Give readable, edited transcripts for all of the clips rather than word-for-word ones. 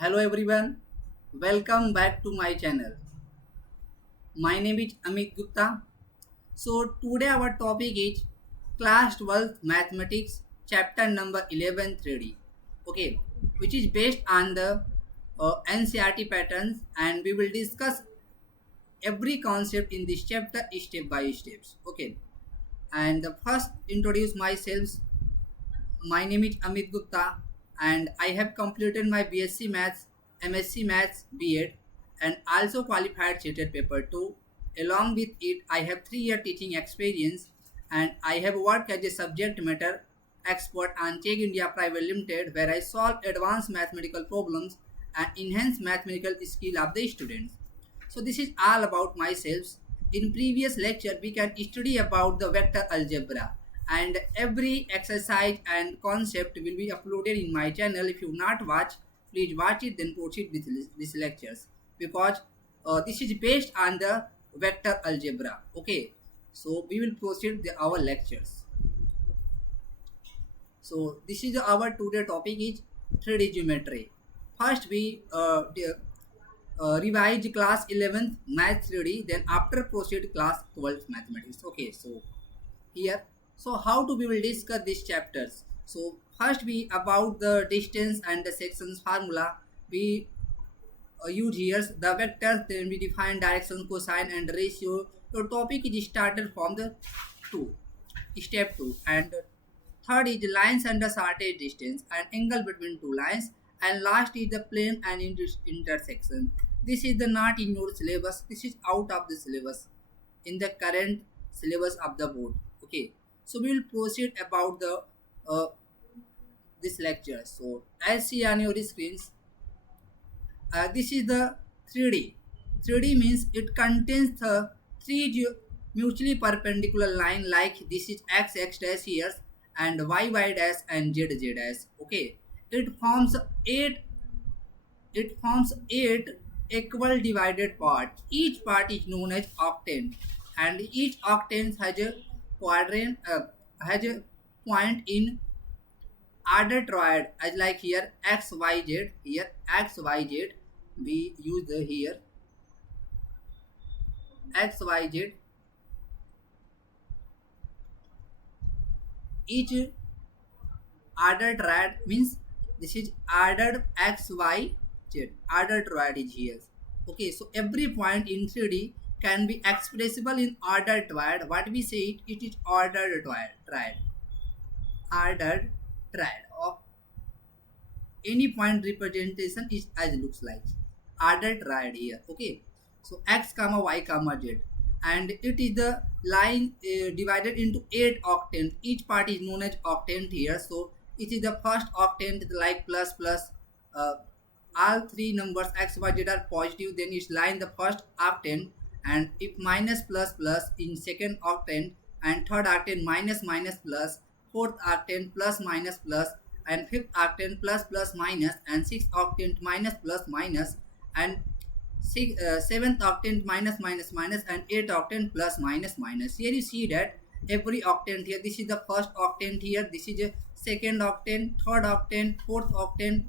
Hello everyone, welcome back to my channel. My name is Amit Gupta. So today our topic is class 12 mathematics chapter number 11 3D. Okay, which is based on the NCRT patterns, and we will discuss every concept in this chapter step by steps. Okay, and the first introduce myself. My name is Amit Gupta and I have completed my BSc Maths, MSc Maths, B.Ed and also qualified CETET paper 2. Along with it, I have 3-year teaching experience and I have worked as a subject matter expert on Check India Private Limited where I solve advanced mathematical problems and enhance mathematical skill of the students. So this is all about myself. In previous lecture, we can study about the vector algebra and every exercise and concept will be uploaded in my channel. If you not watch, please watch it then proceed with these lectures because this is based on the vector algebra. Okay, so we will proceed our lectures. So this is our today topic is 3D geometry. First we revise class 11th math 3D, then after proceed class 12th mathematics. Okay, so here, so how to we will discuss these chapters. So first we about the distance and the sections formula. We use here the vectors, then we define direction, cosine and ratio. Your topic is started from the 2 step 2, and third is lines and the shortest distance and angle between two lines, and last is the plane and intersection. This is the not in your syllabus, this is out of the syllabus in the current syllabus of the board. Okay, so we will proceed about the uh, this lecture. So as see on your screens, this is the 3D. 3D means it contains the three mutually perpendicular line, like this is x dash here and y dash and z dash. Okay, it forms eight equal divided parts. Each part is known as octant, and each octant has a quadrant has a point in order triad, as like here x y z, here x y z, we use the here x y z. Each order triad means this is ordered x y z, order triad is here. Okay, so every point in 3D can be expressible in order triad. What we say it is ordered ordered triad of any point representation is as looks like ordered right here. Okay, so x comma y comma z, and it is the line divided into 8 octants. Each part is known as octant here. So it is the first octant, like plus plus, uh, all three numbers x y z are positive, then it's line the first octant, and if minus plus plus in second octant, and third octant minus minus plus, fourth octant plus minus plus, and fifth octant plus plus minus, and sixth octant minus plus minus, and seventh octant minus minus minus, and eighth octant plus minus minus. Here you see that every octant here, this is the first octant here, this is a second octant, third octant, fourth octant,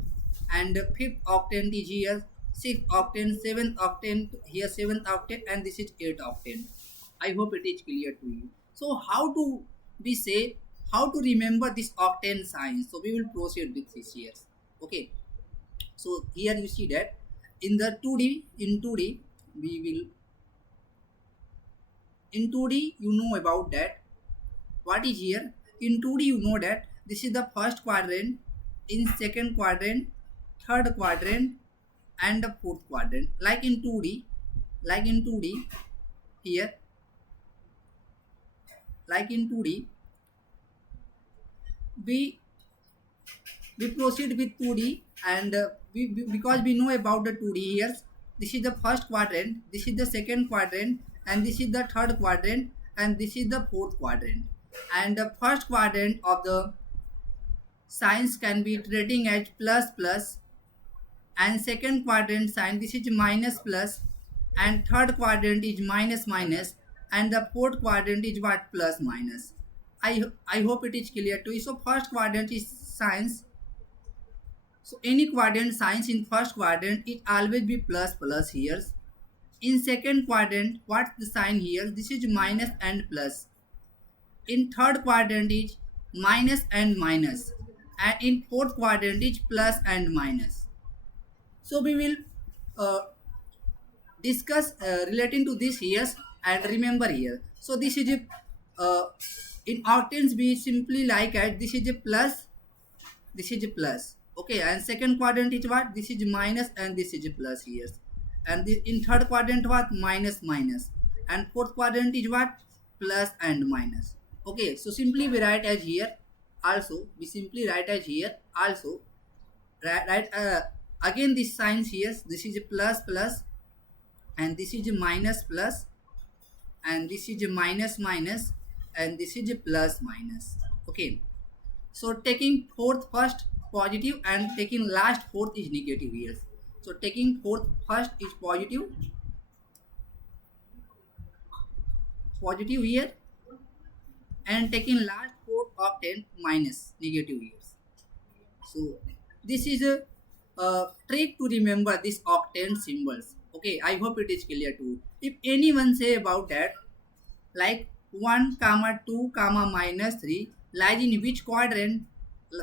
and fifth octant is here, sixth octant, seventh octant here, seventh octant, and this is eighth octant. I hope it is clear to you. So how to we say, how to remember this octane signs? So we will proceed with this here. Okay. So here you see that in the 2D, in 2D we will, in 2D you know about that what is here. In 2D you know that this is the first quadrant, in second quadrant, third quadrant, and the fourth quadrant. Like in 2D, like in 2D here, like in 2D we proceed with 2D, and because we know about the 2D here, this is the first quadrant, this is the second quadrant, and this is the third quadrant, and this is the fourth quadrant. And the first quadrant of the signs can be treating as plus plus, and second quadrant sign this is minus plus, and third quadrant is minus minus, and the fourth quadrant is what, plus minus. I hope it is clear to you. So first quadrant is signs. So any quadrant signs in first quadrant it always be plus plus here. In second quadrant, what's the sign here? This is minus and plus. In third quadrant is minus and minus. And in fourth quadrant is plus and minus. So we will uh, discuss relating to this here and remember here. So this is a in octants we simply like at this is a plus, this is a plus. Okay, and second quadrant is what? This is minus and this is a plus here. And in third quadrant what? Minus minus. And fourth quadrant is what? Plus and minus. Okay, so simply we write as here. Also, we simply write as here. Also, write again this signs here. This is a plus plus, and this is a minus plus, and this is a minus minus, and this is a plus minus. Okay, so taking fourth first positive and taking last fourth is negative here. So taking fourth first is positive here, and taking last fourth octant minus negative here. So this is a trick to remember these octant symbols. Okay, I hope it is clear to you. If anyone say about that, like 1 comma 2 comma minus 3 lies in which quadrant,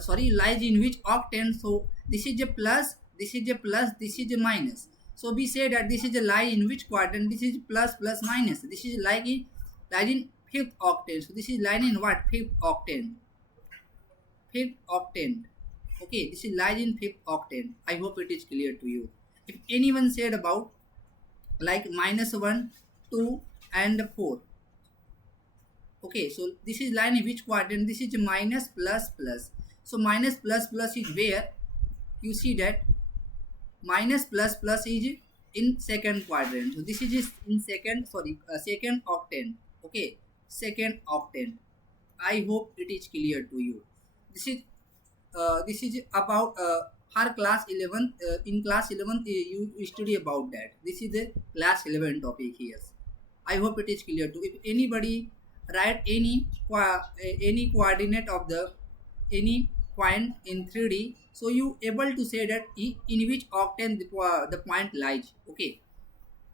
sorry, lies in which octant. So this is a plus, this is a plus, this is a minus. So we say that this is a lie in which quadrant? This is plus plus minus. This is like in lies in fifth octant. So this is line in what? Fifth octant. Fifth octant. Okay, this is lies in fifth octant. I hope it is clear to you. If anyone said about like minus 1, 2 and 4. Okay, so this is line in which quadrant? This is minus plus plus. So minus plus plus is where you see that minus plus plus is in second quadrant. So this is in second, sorry, second octant. Okay, second octant. I hope it is clear to you. This is about her class 11. In class 11, you study about that. This is the class 11 topic here. I hope it is clear to. If anybody write any coordinate of the any point in 3D, so you able to say that in which octant the point lies. Okay.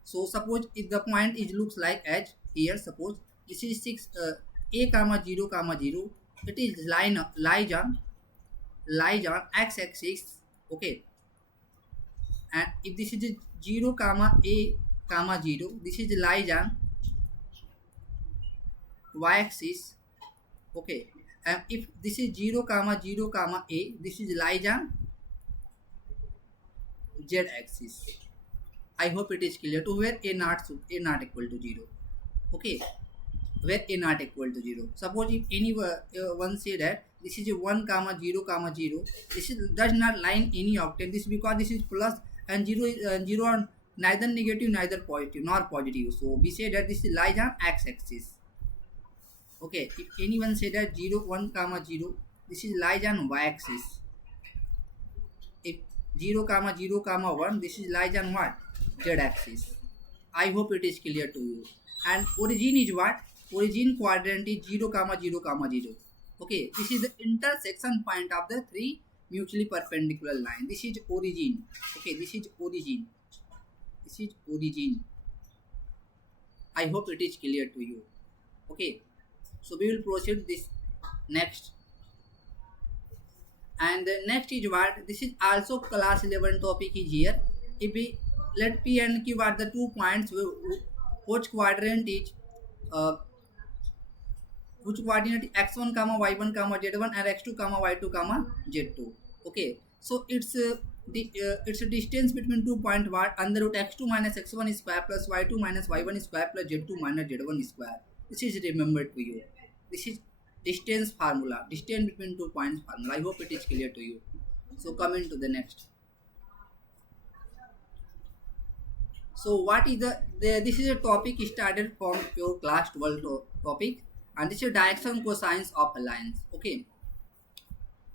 So suppose if the point is looks like as here, suppose this is 6 a comma 0 comma 0. It is lies on x-axis. Okay, and if this is 0 comma a comma 0, this is lies on y-axis. Okay, and if this is 0 comma 0 comma a, this is lies on z-axis. I hope it is clear to where a not equal to 0. Okay, where a not equal to 0. Suppose if anyone say that this is a 1 comma 0 comma 0, this is does not lie in any octant. This is because this is plus and 0 is 0 are neither negative neither positive nor positive. So we say that this is lies on x-axis. Okay, if anyone say that 0 1 comma 0, this is lies on y-axis. If 0 comma 0 comma 1, this is lies on what? Z-axis. I hope it is clear to you. And origin is what? Origin quadrant is 0 comma 0 comma 0. Okay, this is the intersection point of the three mutually perpendicular line. This is origin. Okay, this is origin. This is origin. I hope it is clear to you. Okay, so we will proceed this next. And the next is what? This is also class 11 topic is here. If we let P and Q are the 2 points, which quadrant is which coordinate x1 comma y1 comma z1 and x2 comma y2 comma z2. Okay, so it's a distance between 2 point what? Under root x2 minus x1 square plus y2 minus y1 square plus z2 minus z1 square. This is remembered to you. This is distance formula, distance between 2 points formula. I hope it is clear to you. So coming to the next. So what is this is a topic started from your class 12 topic, and this is direction cosines of a line. Okay,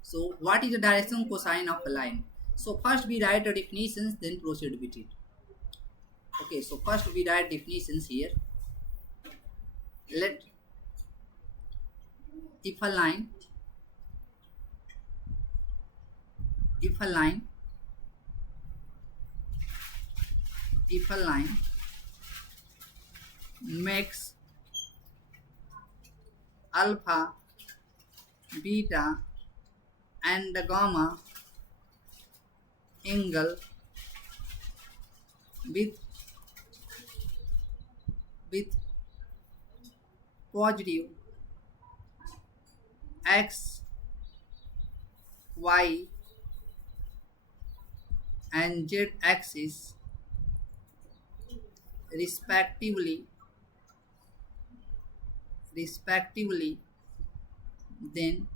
so what is the direction cosine of a line? So first we write the definitions, then proceed with it. Okay, so first we write definitions here. Let if a line if a line if a line makes alpha, beta and the gamma angle with with positive x, y and z axis respectively, then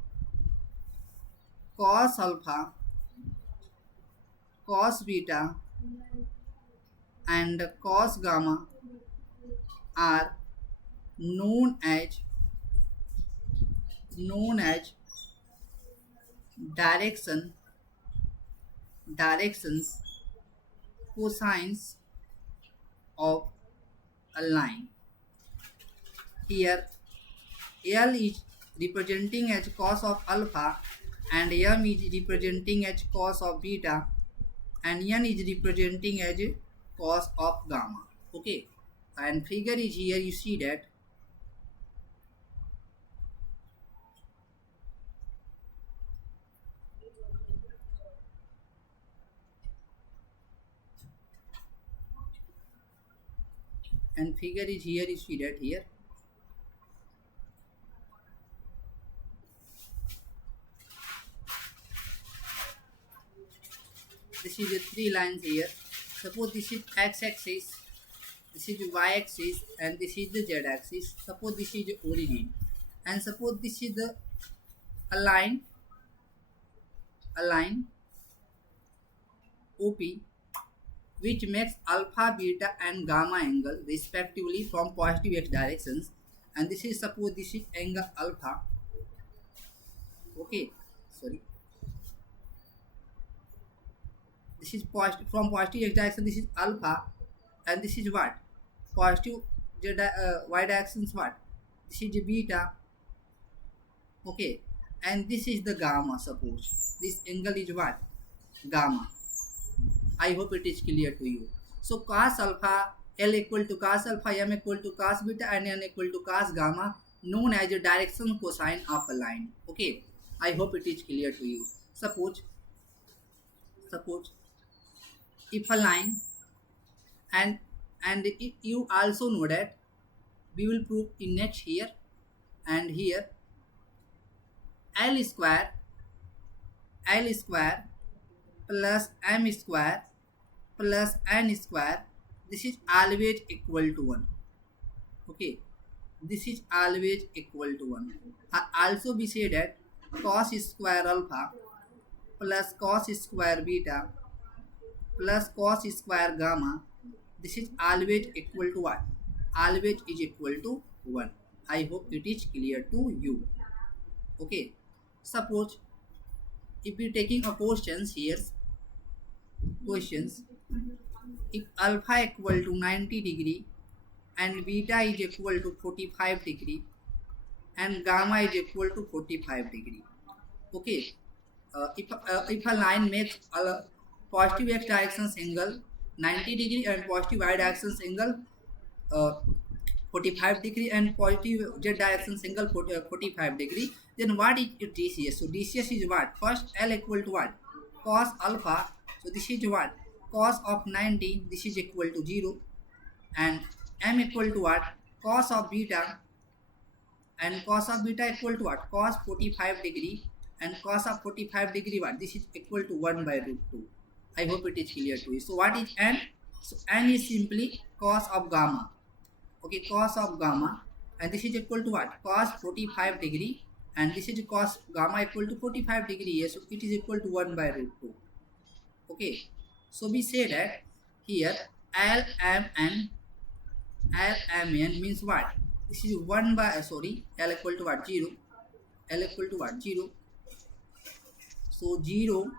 cos alpha, cos beta and cos gamma are known as direction directions cosines of a line. Here L is representing as cos of alpha and M is representing as cos of beta and N is representing as cos of gamma. Okay, and figure is here, you see that and figure is here, you see that here. This is the three lines here. Suppose this is x-axis, this is the y-axis and this is the z-axis. Suppose this is the origin and suppose this is the a line OP which makes alpha, beta and gamma angle respectively from positive x directions, and this is suppose this is angle alpha. Okay, sorry, this is positive from positive x direction, this is alpha and this is what, positive y direction is what, this is beta. Okay, and this is the gamma. Suppose this angle is what, gamma. I hope it is clear to you. So cos alpha, L equal to cos alpha, M equal to cos beta and N equal to cos gamma, known as a direction cosine of a line. Okay, I hope it is clear to you. Suppose if a line and you also know that we will prove in next here and here L square plus M square plus N square, this is always equal to 1. Okay, this is always equal to 1. Also we say that cos square alpha plus cos square beta plus cos square gamma, this is always equal to what? Always is equal to 1. I hope it is clear to you. Okay, suppose if we taking a questions here, if alpha equal to 90 degree and beta is equal to 45 degree and gamma is equal to 45 degree. Okay, if a line makes a positive x direction angle 90 degree and positive y direction angle 45 degree and positive z direction angle 45 degree, then what is DCS? So DCS is what? First L equal to what? Cos alpha. So this is what? Cos of 90, this is equal to 0, and M equal to what? Cos of beta, and cos of beta equal to what? Cos 45 degree and cos of 45 degree what? This is equal to 1 by root 2. I hope it is clear to you. So what is N? So N is simply cos of gamma. Okay, cos of gamma, and this is equal to what? Cos 45 degree and this is cos gamma equal to 45 degree. Yes, so it is equal to 1 by root 2. Okay, so we say that here LMN means what? This is 1 by L equal to what? 0. L equal to what? 0. So 0,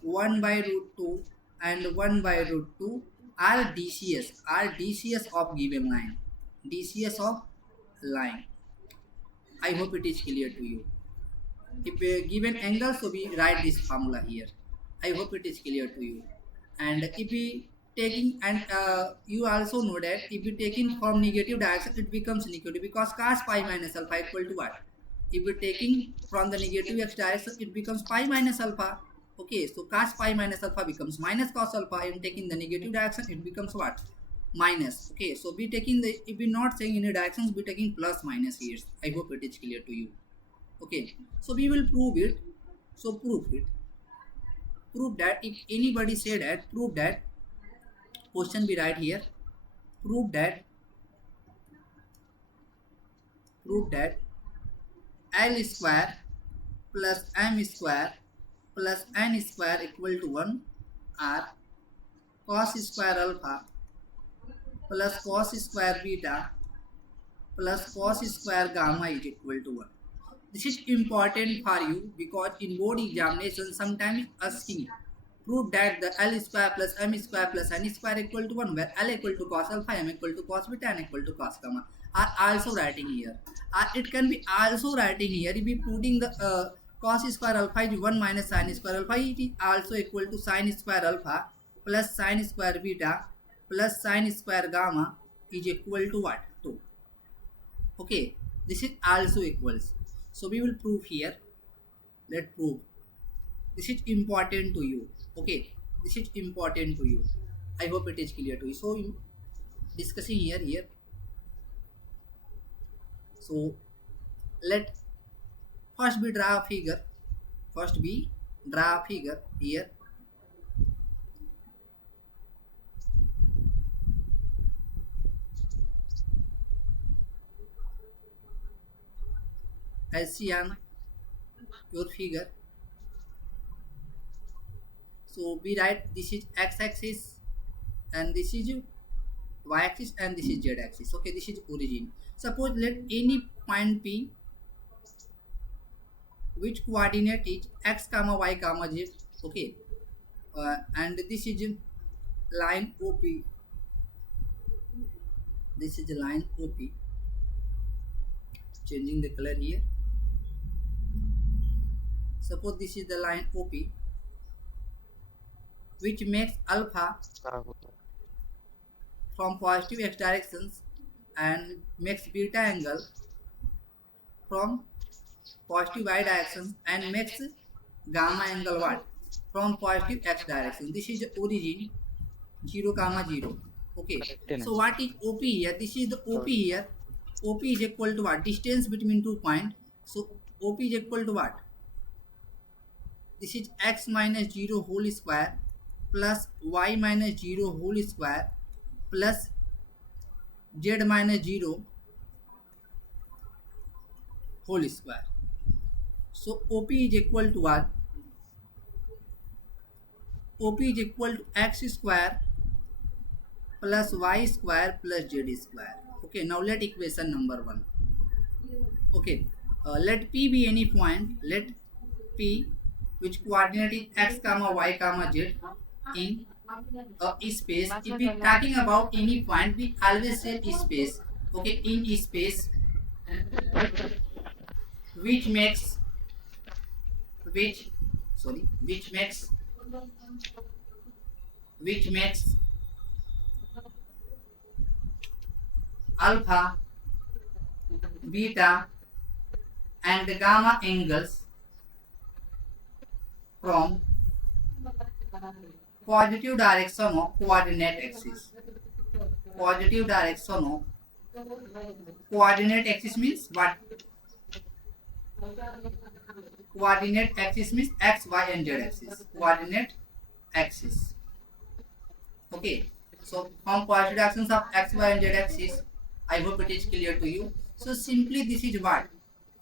1 by root 2 and 1 by root 2 are DCS of given line. DCS of line. I hope it is clear to you. If we given angle, so we write this formula here. I hope it is clear to you. And if we taking, and you also know that if we taking from negative direction, it becomes negative because cos pi minus alpha equal to what? If we taking from the negative x direction, it becomes pi minus alpha. Okay, so cos pi minus alpha becomes minus cos alpha, and taking the negative direction, it becomes what? Minus. Okay, so we taking the, if we not saying any directions, we taking plus minus here. I hope it is clear to you. Okay, so we will prove it. So prove it. Prove that, if anybody say that, prove that, question be right here. Prove that L square plus m square plus n square equal to 1 or cos square alpha plus cos square beta plus cos square gamma is equal to 1. This is important for you because in board examination sometimes asking prove that the L square plus m square plus n square equal to 1, where L equal to cos alpha, m equal to cos beta, n equal to cos gamma are also writing here. It can be also writing here if we putting the cos square alpha is 1 minus sin square alpha, it is also equal to sin square alpha plus sin square beta plus sin square gamma is equal to what? 2. Okay, this is also equals. So we will prove here. Let's prove. This is important to you. Okay, this is important to you. I hope it is clear to you. So discussing here. So let first we draw a figure. Here. I see on your figure. So we write this is x-axis and this is y-axis and this is z-axis. Okay, this is origin. Suppose let any point P which coordinate is x comma y comma z. Okay, and this is line OP. This is the line OP. Changing the color here. Suppose this is the line OP which makes alpha from positive x directions and makes beta angle from positive y direction and makes gamma angle what? From positive x direction. This is the origin 0, 0. Okay, so what is OP here? This is the OP here. OP is equal to what? Distance between 2 points. So OP is equal to what? This is x minus 0 whole square plus y minus 0 whole square plus z minus 0 whole square. So OP is equal to what? OP is equal to x square plus y square plus z square. Okay, now let equation number 1. Okay, let P be any point. Let P which coordinate is x comma y comma z in space. If we talking about any point, we always say space. Okay, in space which makes alpha, beta and gamma angles from positive direction of coordinate axis. Positive direction of coordinate axis means what? Coordinate axis means x, y and z axis. Coordinate axis. Okay, so from positive directions of x, y and z axis, I hope it is clear to you. So simply this is what?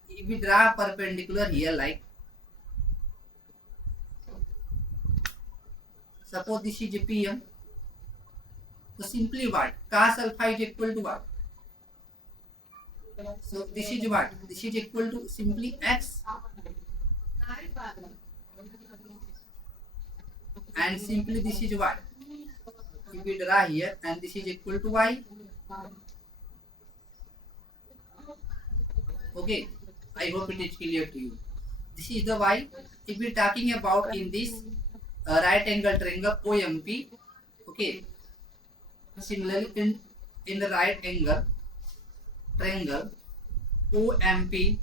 If we draw a perpendicular here, like suppose this is PM. So simply what? Cos alpha is equal to what? So this is what? This is equal to simply x and simply this is what? If we draw here and this is equal to y. Okay, I hope it is clear to you. This is the y. If we are talking about in this right angle triangle OMP, okay. Similarly, in the right angle triangle OMP,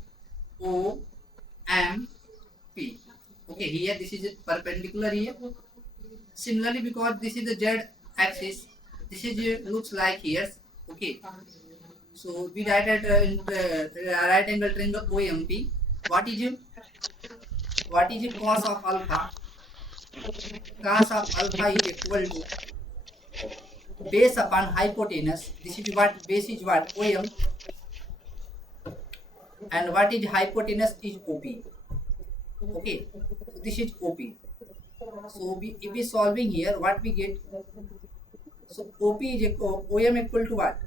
OMP. Okay, here this is perpendicular here. Similarly, because this is the z axis, this is looks like here. Okay, so we write at in right angle triangle OMP. What is it? What is the cos of alpha? Cos of alpha is equal to base upon hypotenuse. This is what base is what OM, and what is hypotenuse is OP. Okay, so this is OP. So if we solving here, what we get? So OP is equal, OM equal to what?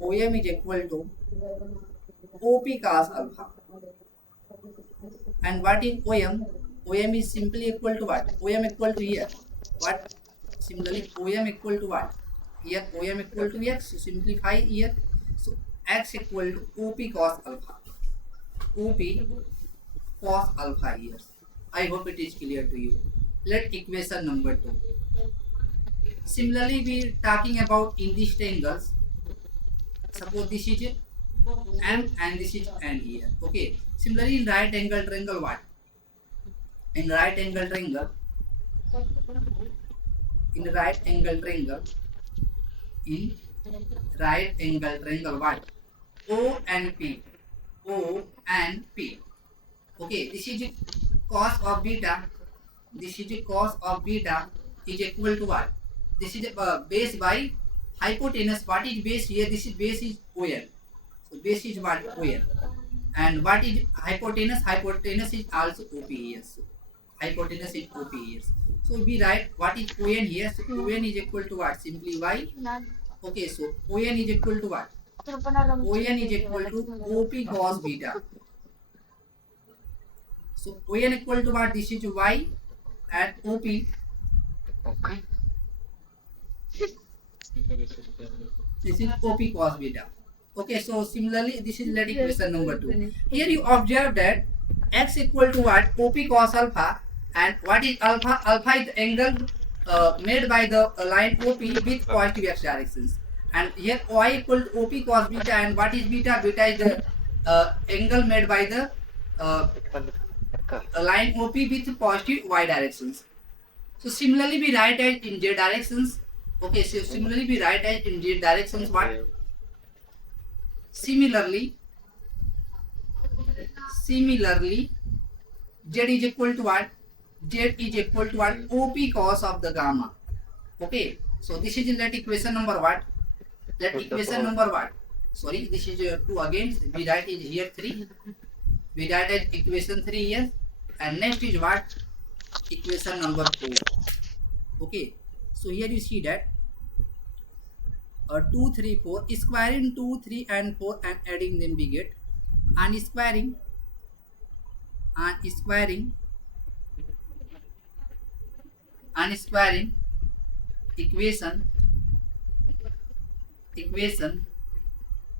OM is equal to OP cos alpha. And what is OM? OM is simply equal to what? OM equal to here. What? Similarly, OM equal to what? Here OM equal to x. So simplify here. So x equal to OP cos alpha. OP cos alpha here. I hope it is clear to you. Let equation number 2. Similarly, we are talking about in these triangles. Suppose this is M and this is N here. Okay. Similarly, in right angle triangle, what? In right angle triangle, in right angle triangle, in right angle triangle, what? O and P. O and P. Okay. This is cos of beta. This is cos of beta is equal to what? This is base by hypotenuse. What is base here? This is base is OL. So base is what? OL. And what is hypotenuse? Hypotenuse is also OP here. So hypotenuse is OP here. So we write what is ON here. So ON is equal to what? Simply Y. Okay, so ON is equal to what? ON is equal to OP cos beta. So ON equal to what? This is Y at OP. Okay. This is OP cos beta. Okay, so similarly, this is let equation number 2. Here you observe that x equal to what? OP cos alpha. And what is alpha? Alpha is the angle made by the line OP with positive x directions. And here y equal to OP cos beta. And what is beta? Beta is the angle made by the line OP with positive y directions. So similarly, we write as in z directions. Okay, so similarly we write as in z directions what? Similarly, z is equal to what? Z is equal to what? OP cos of the gamma. Okay, so this is let equation number what? Let equation number what? Sorry, this is 2 again. We write is here 3. We write as equation 3 here. And next is what? Equation number 4. Okay, so here you see that 2, 3, 4, squaring 2, 3 and 4 and adding them we get, and squaring equation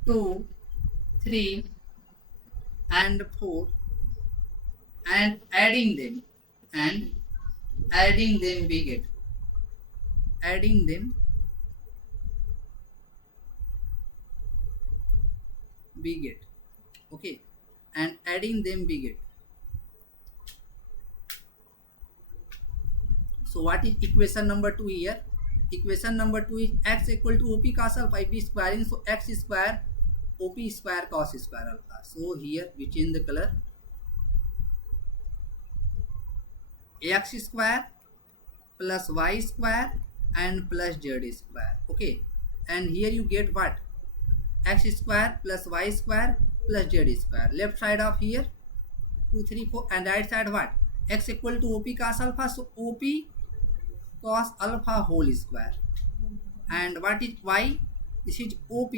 2, 3 and 4 and adding them we get, okay, and adding them we get. So what is equation number 2 here? Equation number 2 is x equal to OP cos alpha. If we squaring, so x square OP square cos square alpha. So here we change the color. X square plus y square and plus z square. Okay, and here you get what? X square plus y square plus z square. Left side of here 2, 3, 4 and right side what? X equal to OP cos alpha. So OP cos alpha whole square. And what is y? This is OP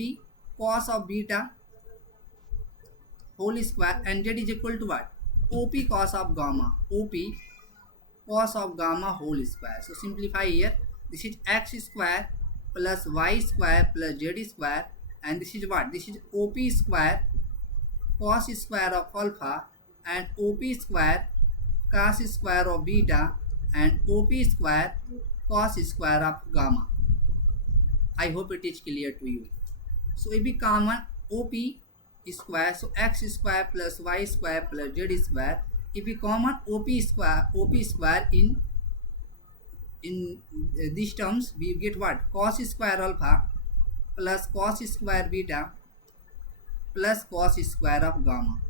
cos of beta whole square, and z is equal to what? OP cos of gamma. OP cos of gamma whole square. So simplify here. This is x square plus y square plus z square, and this is what? This is OP square cos square of alpha and OP square cos square of beta and OP square cos square of gamma. I hope it is clear to you. So if we common OP square, so x square plus y square plus z square. If we common OP square in these terms, we get what? Cos square alpha plus cos square beta plus cos square of gamma.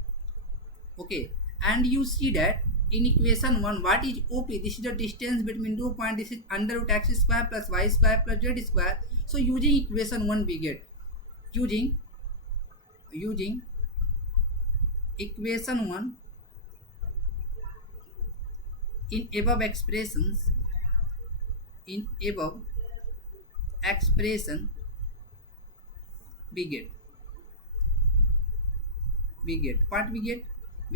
Okay, and you see that in equation 1, what is OP? This is the distance between 2 points. This is under root x square plus y square plus z square. So using equation 1, we get using equation 1 in above expression we get what we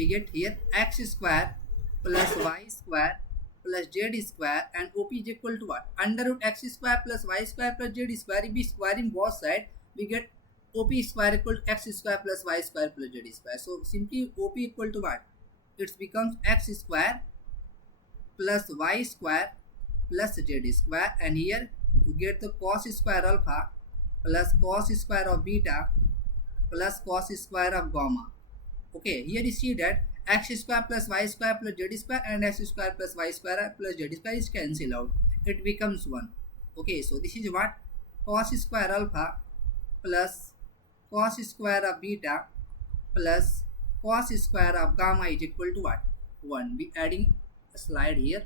get here x square plus y square plus z square, and OP is equal to what? Under root x square plus y square plus z square. If we square in both sides, we get OP square equal to x square plus y square plus z square. So simply OP equal to what? It becomes x square plus y square plus z square, and here you get the cos square alpha plus cos square of beta plus cos square of gamma. Okay, here you see that x square plus y square plus z square and x square plus y square plus z square is cancelled out. It becomes 1. Okay, so this is what? Cos square alpha plus cos square of beta plus cos square of gamma is equal to what? 1. We adding a slide here.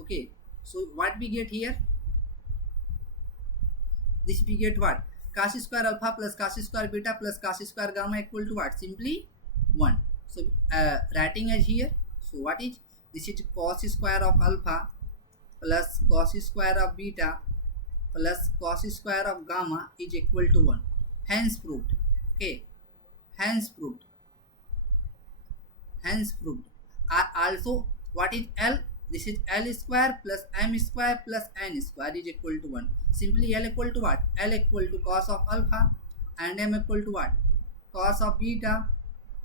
Okay, so what we get here? This we get what? Cos square alpha plus cos square beta plus cos square gamma equal to what? Simply 1. So writing as here. So what is? This is cos square of alpha plus cos square of beta plus cos square of gamma is equal to 1. Hence proved. Okay. Hence proved. Also, what is L? This is L square plus M square plus N square is equal to 1. Simply L equal to what? L equal to cos of alpha and M equal to what? Cos of beta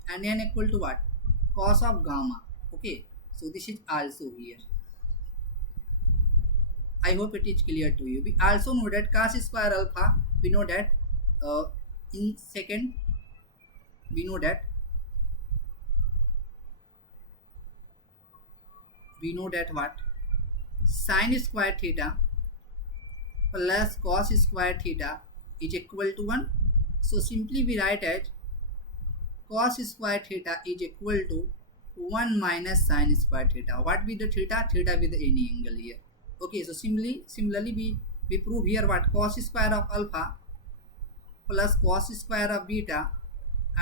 and N equal to what? Cos of gamma. Okay. So this is also here. I hope it is clear to you. We also know that cos square alpha, we know that in second, we know that what? Sin square theta plus cos square theta is equal to 1. So simply we write as cos square theta is equal to 1 minus sin square theta. What be the theta? Theta with any angle here. Okay, so similarly we prove here what? Cos square of alpha plus cos square of beta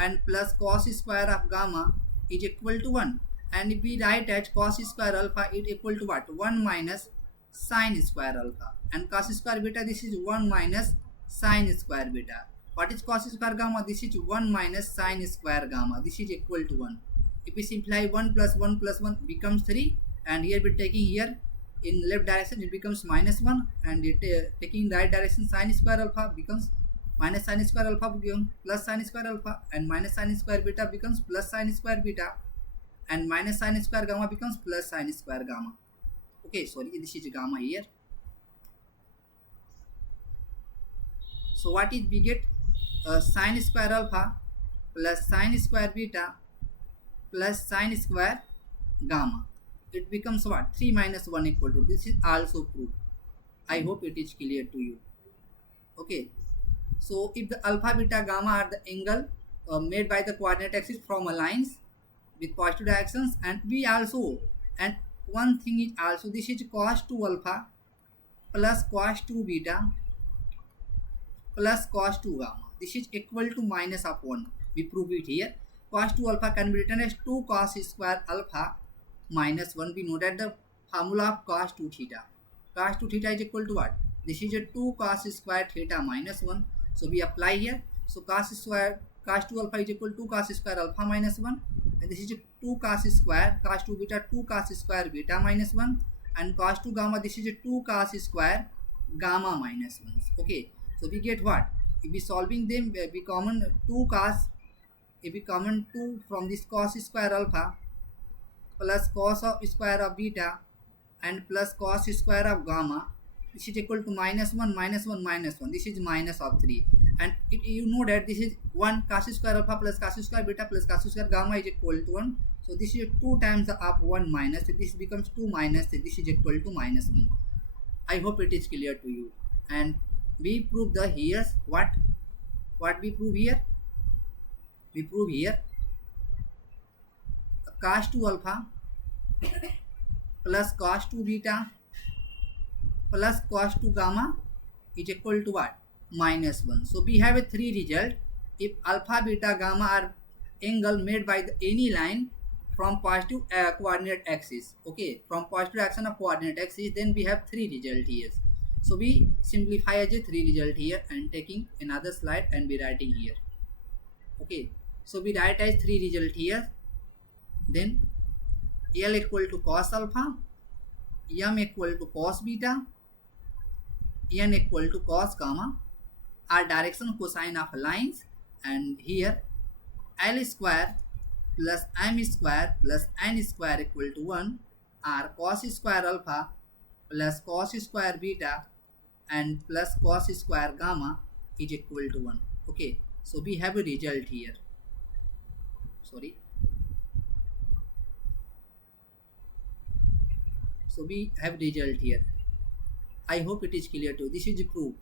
and plus cos square of gamma is equal to 1. And if we write as cos square alpha is equal to what? 1 minus sin square alpha, and cos square beta, this is 1 minus sin square beta. What is cos square gamma? This is 1 minus sin square gamma. This is equal to 1. If we simplify 1 plus 1 plus 1 becomes 3, and here we taking here in left direction it becomes minus 1, and it taking right direction sin square alpha becomes minus sin square alpha becomes plus sin square alpha, and minus sin square beta becomes plus sin square beta, and minus sin square gamma becomes plus sin square gamma. Okay, sorry, this is gamma here. So what is we get? Sin square alpha plus sin square beta plus sin square gamma. It becomes what? 3 minus 1 equal to. This is also proved. I hope it is clear to you. Okay. So if the alpha, beta, gamma are the angle made by the coordinate axis from a lines with positive directions, and we also, and one thing is also, this is cos 2 alpha plus cos 2 beta plus cos 2 gamma. This is equal to minus of 1. We prove it here. Cos 2 alpha can be written as 2 cos square alpha minus 1. We know that the formula of cos 2 theta. Cos 2 theta is equal to what? This is a 2 cos square theta minus 1. So we apply here. So cos 2 alpha is equal to 2 cos square alpha minus 1. And this is a 2 cos square, cos 2 beta, 2 cos square beta minus 1. And cos 2 gamma, this is a 2 cos square gamma minus 1. Okay. So we get what? if we solving them, we common 2 cos, if we common 2 from this cos square alpha plus cos of square of beta and plus cos square of gamma, this is equal to minus 1 minus 1 minus 1, this is minus of 3, and you know that this is 1 cos square alpha plus cos square beta plus cos square gamma is equal to 1, so this is 2 times of 1 minus, this becomes 2 minus, this is equal to minus 1. I hope it is clear to you. And we prove the here what we prove here, we prove here cos 2 alpha plus cos 2 beta plus cos 2 gamma is equal to what? Minus 1. So we have a 3 result. If alpha, beta, gamma are angle made by any line from positive coordinate axis, okay, from positive action of coordinate axis, then we have 3 result here. So we simplify as a 3 result here and taking another slide and we writing here, okay. So we write as 3 result here, then L equal to cos alpha, M equal to cos beta, N equal to cos gamma are direction cosine of lines, and here L square plus M square plus N square equal to 1 are cos square alpha plus cos square beta and plus cos square gamma is equal to 1, okay. So we have a result here, sorry. So we have result here. I hope it is clear to you. This is proof.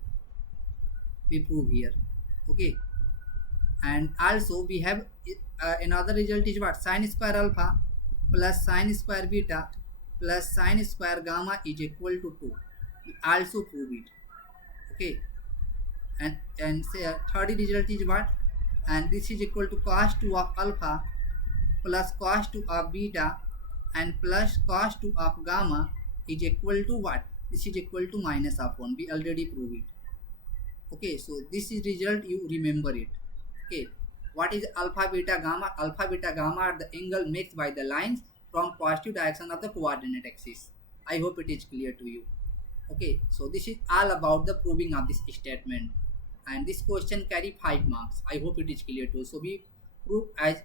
We prove here, okay. And also we have another result is what? Sin square alpha plus sin square beta plus sin square gamma is equal to 2. We also prove it, okay. And say third result is what? And this is equal to cos 2 of alpha plus cos 2 of beta and plus cos 2 of gamma is equal to what? This is equal to minus of 1. We already proved it, okay. So this is result, you remember it, okay. What is alpha, beta, gamma? Alpha, beta, gamma are the angle made by the lines from positive direction of the coordinate axis. I hope it is clear to you, okay. So this is all about the proving of this statement, and this question carry 5 marks. I hope it is clear to you. So we prove as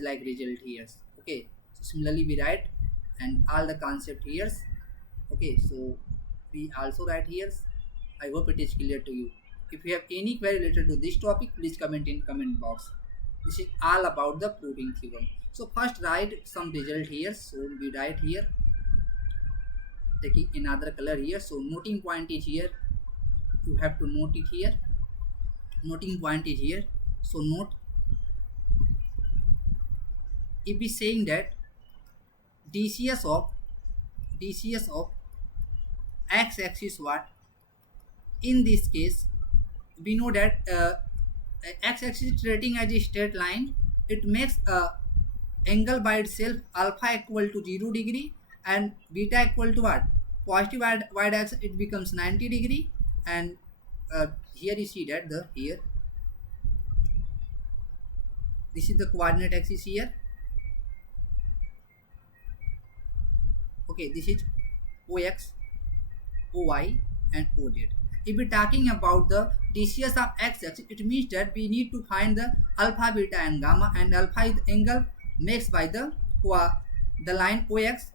like result here, okay. So similarly we write and all the concept here, okay. So we also write here. I hope it is clear to you. If you have any query related to this topic, please comment in comment box. This is all about the proving theorem. So first write some result here. So we write here, taking another color here. So noting point is here, you have to note it here. Noting point is here. So note, if we saying that DCS of x-axis what? In this case we know that x-axis treating as a straight line, it makes angle by itself alpha equal to 0 degree and beta equal to what? Positive y-axis, it becomes 90 degree, and here you see that here this is the coordinate axis here, okay. This is OX, OY and OZ. If we're talking about the DCS of x-axis, it means that we need to find the alpha, beta and gamma, and alpha is the angle makes by the line OX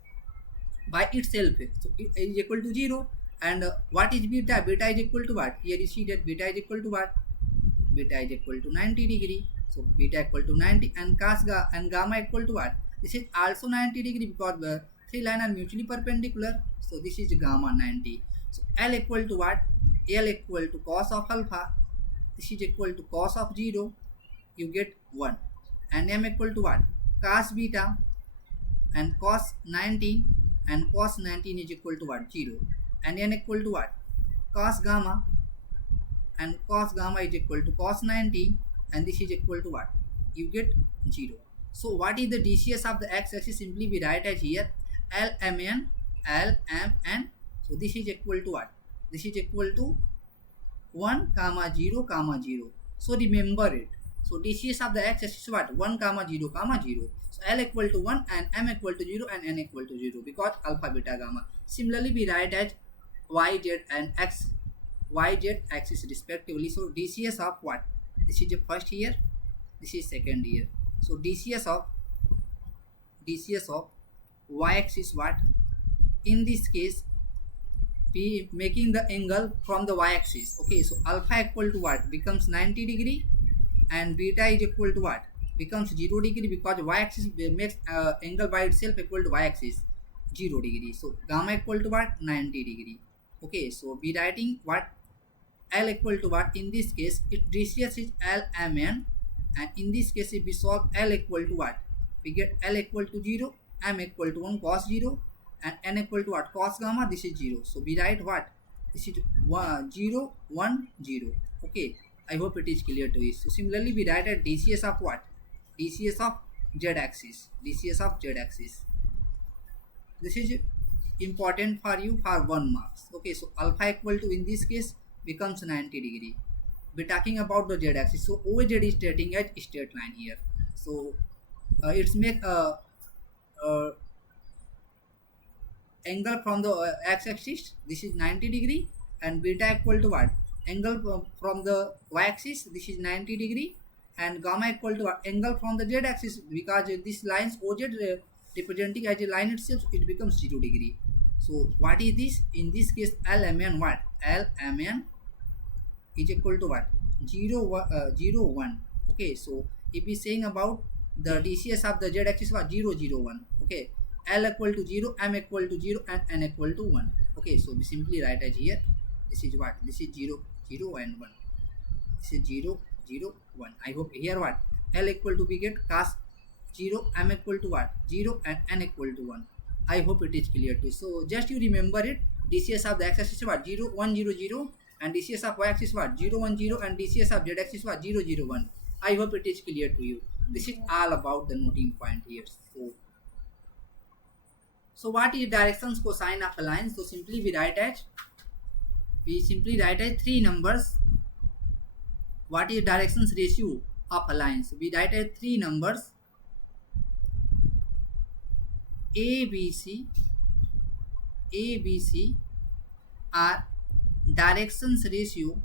by itself, so it is equal to 0. And what is beta? Beta is equal to what? Here you see that beta is equal to what? Beta is equal to 90 degree. So beta equal to 90 and cos and gamma equal to what? This is also 90 degree because the 3 lines are mutually perpendicular. So this is gamma 90. So L equal to what? L equal to cos of alpha. This is equal to cos of 0. You get 1. And M equal to what? Cos beta and cos 90, and cos 19 is equal to what? 0. And N equal to what? Cos gamma, and cos gamma is equal to cos 90, and this is equal to what? You get 0. So what is the DCS of the x-axis? Simply we write as here LMN. So this is equal to what? This is equal to 1, 0, 0. So remember it. So DCS of the x-axis is what? 1, 0, 0. So L equal to 1 and M equal to 0 and N equal to 0 because alpha, beta, gamma. Similarly we write as Y, Z and X yz axis respectively. So DCS of what? This is the first year, this is second year. So DCS of y axis what? In this case we making the angle from the y axis. Okay, so alpha equal to what? Becomes 90 degree, and beta is equal to what? Becomes 0 degree, because y axis makes angle by itself equal to y axis 0 degree. So gamma equal to what? 90 degree. Okay, so we writing what? L equal to what? In this case it DCS is LMN, and in this case if we solve L equal to what? We get L equal to 0, M equal to 1 cos 0, and N equal to what? Cos gamma. This is 0. So we write what? This is 0 1 0. Okay, I hope it is clear to you. So similarly we write at DCS of what? DCS of z axis. DCS of z axis. This is important for you for 1 marks. Okay, so alpha equal to in this case becomes 90 degree. We're talking about the z axis. So OZ is stating as straight line here. So it's make a angle from the x axis. This is 90 degree, and beta equal to what? Angle from the y axis. This is 90 degree, and gamma equal to what? Angle from the z axis, because this lines OZ representing as a line itself, it becomes 0 degree. So what is this? In this case LMN what? LMN is equal to what? 0 1. Okay, so if we saying about the DCS of the z axis was 0 0 1. Okay, L equal to 0, M equal to 0, and N equal to 1. Okay, so we simply write as here. This is what? This is 0 0 and 1. This is 0 0 1. I hope here what? L equal to we get cos 0, M equal to what? 0, and N equal to 1. I hope it is clear to you. So just you remember it. DCS of the x axis is what? 0 1 0 0, and DCS of y axis what? 0 1 0, and DCS of z axis what? 0 0 1. I hope it is clear to you. This is all about the noting point here. So what is directions cosine of a line? So simply we write as 3 numbers. What is directions ratio of a line? So we write as 3 numbers A, B, C are directions ratio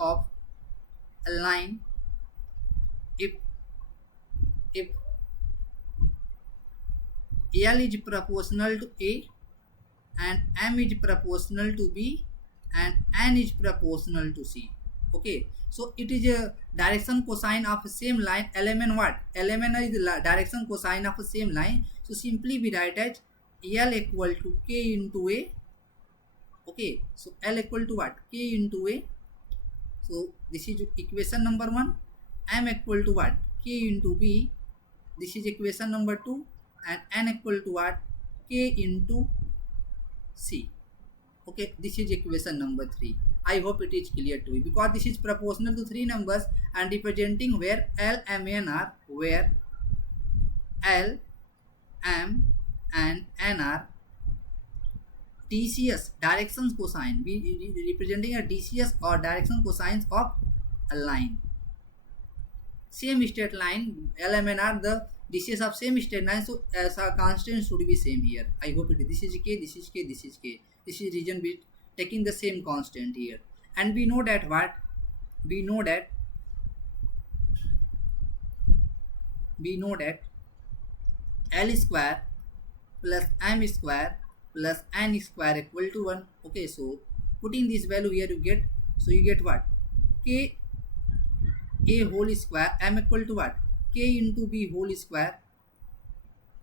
of a line if L is proportional to A, and M is proportional to B, and N is proportional to C. Okay, so it is a direction cosine of the same line. LMN what? LMN is the direction cosine of the same line. So simply we write as L equal to K into A. Okay, so L equal to what? K into A. So this is equation number 1. M equal to what? K into B. This is equation number 2. And N equal to what? K into C. Okay, this is equation number 3. I hope it is clear to you, because this is proportional to 3 numbers and representing where L, M, N are, where L, M, and N are DCS, directions cosine. We representing a DCS or direction cosines of a line. Same straight line, L, M, N are the DCS of same straight line. So as a constant should be same here. I hope it is. This is K, this is K, this is K. This is region with taking the same constant here. And we know that what? We know that L square plus M square plus N square equal to 1. Okay, so putting this value here you get, so you get what? K A whole square, M equal to what? K into B whole square,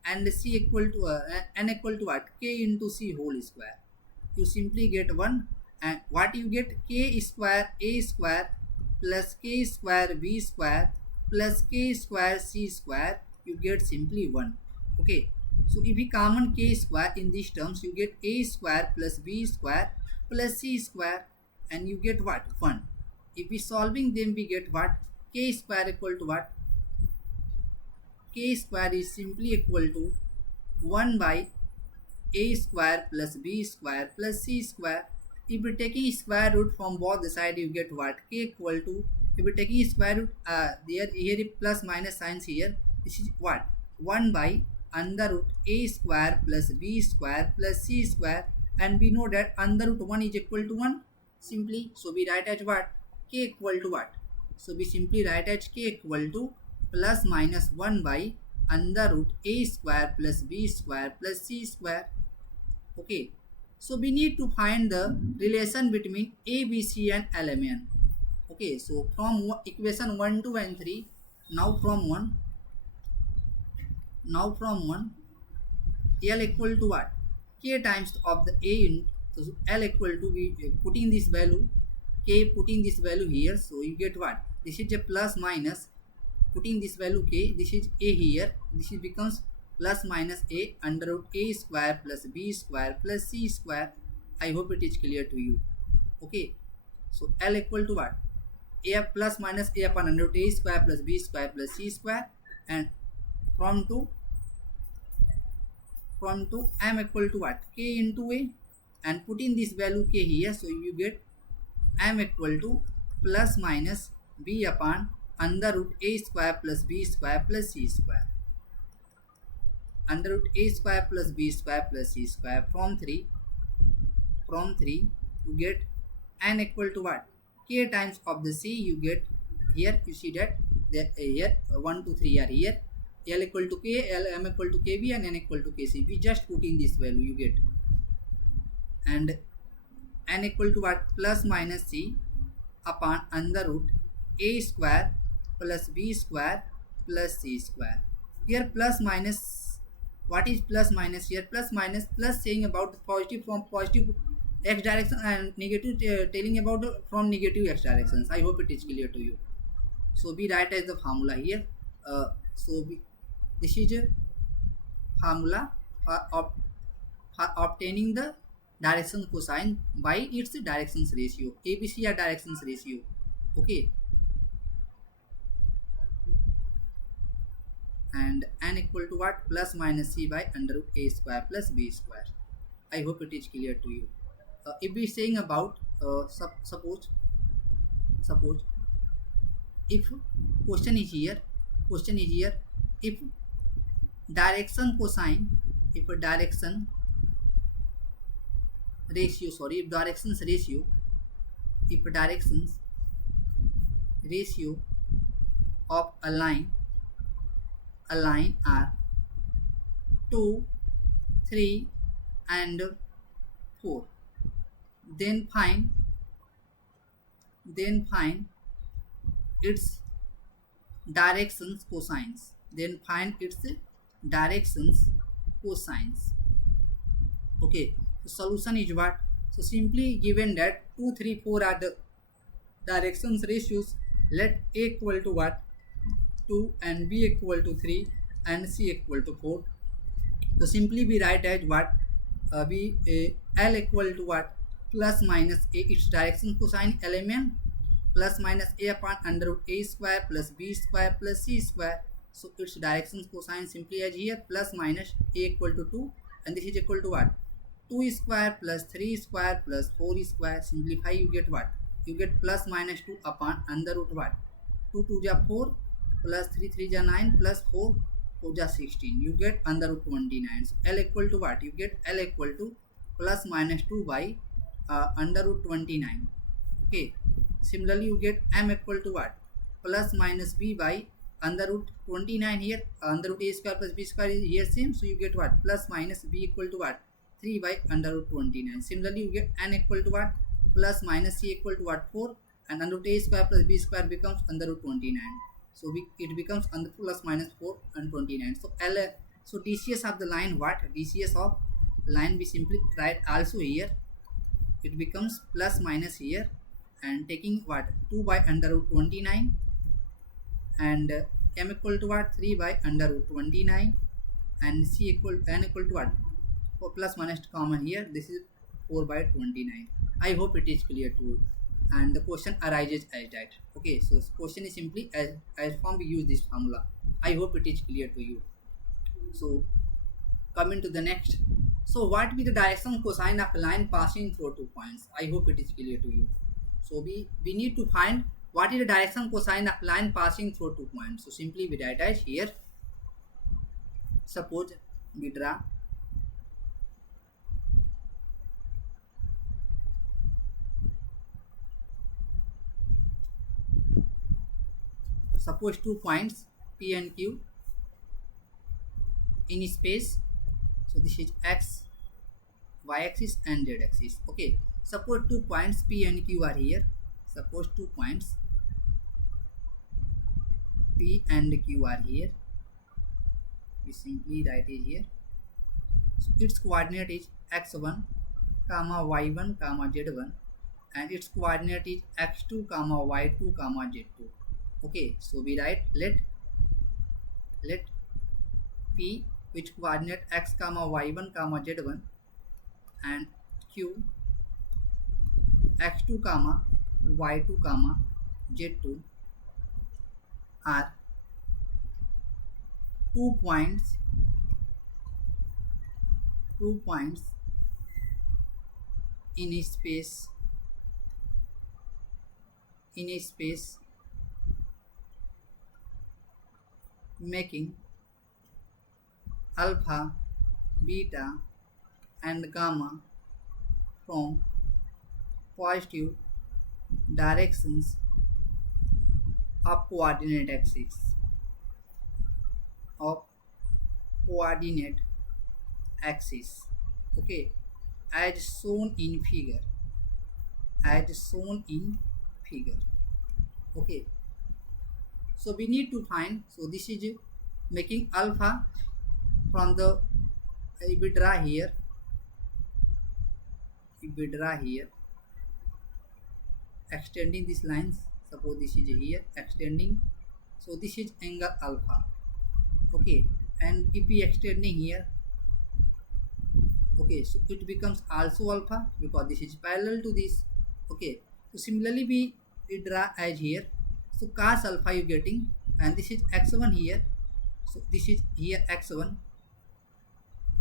and C equal to N equal to what? K into C whole square. You simply get 1, and what you get? K square A square plus K square B square plus K square C square, you get simply 1. Okay, so if we common K square in these terms, you get A square plus B square plus C square, and you get what? 1. If we solving them, we get what? K square equal to what? K square is simply equal to 1 by A square plus B square plus C square. If we taking square root from both the side, you get what? K equal to, if we taking square root, here plus minus signs here, this is what? 1 by under root a square plus b square plus c square, and we know that under root 1 is equal to 1 simply. So we write as what? K equal to what? So we simply write as k equal to plus minus 1 by under root a square plus b square plus c square. Okay. So we need to find the relation between a, b, c and LMN. Okay. So from equation 1, 2 and 3, now from 1, L equal to what? K times of the A in, so L equal to, we putting this value, K putting this value here, so you get what? This is a plus minus, putting this value K, this is A here, this is becomes plus minus A under root A square plus B square plus C square. I hope it is clear to you. Okay. So L equal to what? A plus minus A upon under root A square plus B square plus C square, and from 2 M equal to what? K into A, and putting this value K here, so you get M equal to plus minus B upon under root A square plus B square plus C square. Under root A square plus B square plus C square. From 3 you get N equal to what? K times of the C, you get here, you see that here 1, 2, 3 are here. L equal to K, M equal to KB, and N equal to KC. We just put in this value, you get. And N equal to what? Plus minus C upon under root A square plus B square plus C square. Here plus minus, what is plus minus here? Plus minus, plus saying about positive from positive x direction, and negative telling about from negative x directions. I hope it is clear to you. So we write as the formula here. This is a formula for obtaining the direction cosine by its directions ratio. ABC are directions ratio. Okay. And N equal to what? Plus minus C by under root A square plus B square. I hope it is clear to you. If we saying about suppose if question is here, if direction cosine, if directions ratio of a line are 2, 3 and 4, then find its directions cosines. Okay, so solution is what? So simply given that 2, 3, 4 are the directions ratios, let A equal to what? 2 and B equal to 3 and C equal to 4. So simply we write as what? L equal to what? Plus minus A, its direction cosine LMN, plus minus A upon under root A square plus B square plus C square. So its directions cosine simply as here, plus minus A equal to 2, and this is equal to what? 2 square plus 3 square plus 4 square. Simplify, you get what? You get plus minus 2 upon under root what? 2 2 ja 4 plus 3 3 ja 9 plus 4 4 ja 16. You get under root 29. So L equal to what? You get L equal to plus minus 2 by under root 29. Okay. Similarly, you get M equal to what? Plus minus B by under root 29 here. Under root A square plus B square is here same. So you get what? Plus minus B equal to what? 3 by under root 29. Similarly, you get N equal to what? Plus minus C equal to what? 4. And under root A square plus B square becomes under root 29. So it becomes under plus minus 4 and 29. So DCS of the line what? DCS of line we simply write also here. It becomes plus minus here, and taking what? 2 by under root 29, and M equal to what? 3 by under root 29, and C equal N equal to what? For plus minus common here, this is 4 by 29. I hope it is clear to you, and the question arises as that. Okay, so question is simply as form we use this formula. I hope it is clear to you. So coming to the next. So what be the direction cosine of a line passing through 2 points? I hope it is clear to you. So we need to find what is the direction cosine of line passing through 2 points. So simply we write as here. suppose we draw suppose 2 points P and Q in space. So this is x, y axis and z axis. Okay, suppose 2 points P and Q are here. Suppose 2 points P and Q are here. We simply write it here. So its coordinate is x1 comma y1 comma z1, and its coordinate is x2 comma y2 comma z2. Okay, so we write let P, which coordinate x comma y1 comma z1, and Q x2 comma y2 comma z2 are 2 points in a space making alpha, beta and gamma from positive directions of coordinate axis. Okay, as shown in figure. Okay, so we need to find, so this is making alpha from the, if we draw here, extending these lines, suppose this is here extending, so this is angle alpha. Okay, and if we extending here, okay, so it becomes also alpha because this is parallel to this. Okay, so similarly we draw as here, so cos alpha you getting, and this is x1 here, so this is here x1.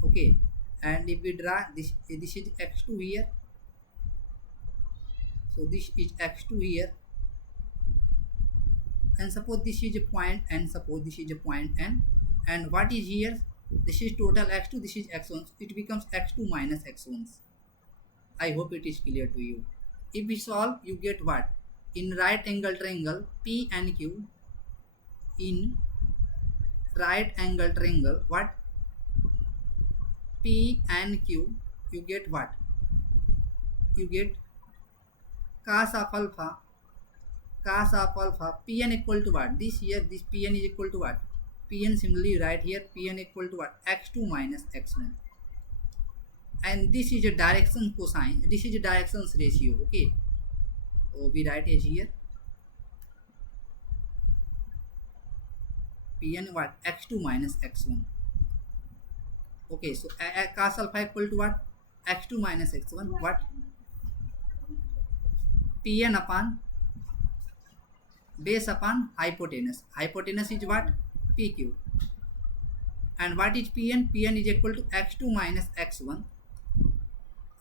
Okay, and if we draw this is x2 here, so this is x2 here, and suppose this is a point n, and what is here, this is total x2, this is x1, so it becomes x2 minus x1s. I hope it is clear to you. If we solve, you get what? In right angle triangle P and Q, in right angle triangle, what? P and Q, you get what? You get cos of alpha, Pn equal to what? This here, this Pn is equal to what? Pn, similarly right here, Pn equal to what? x2 minus x1. And this is a direction cosine, this is a directions ratio. Okay, so we write as here Pn what? x2 minus x1. Okay, so cos alpha equal to what? x2 minus x1. What? Pn upon base upon hypotenuse. Hypotenuse is what? PQ. And what is Pn? Pn is equal to x2 minus x1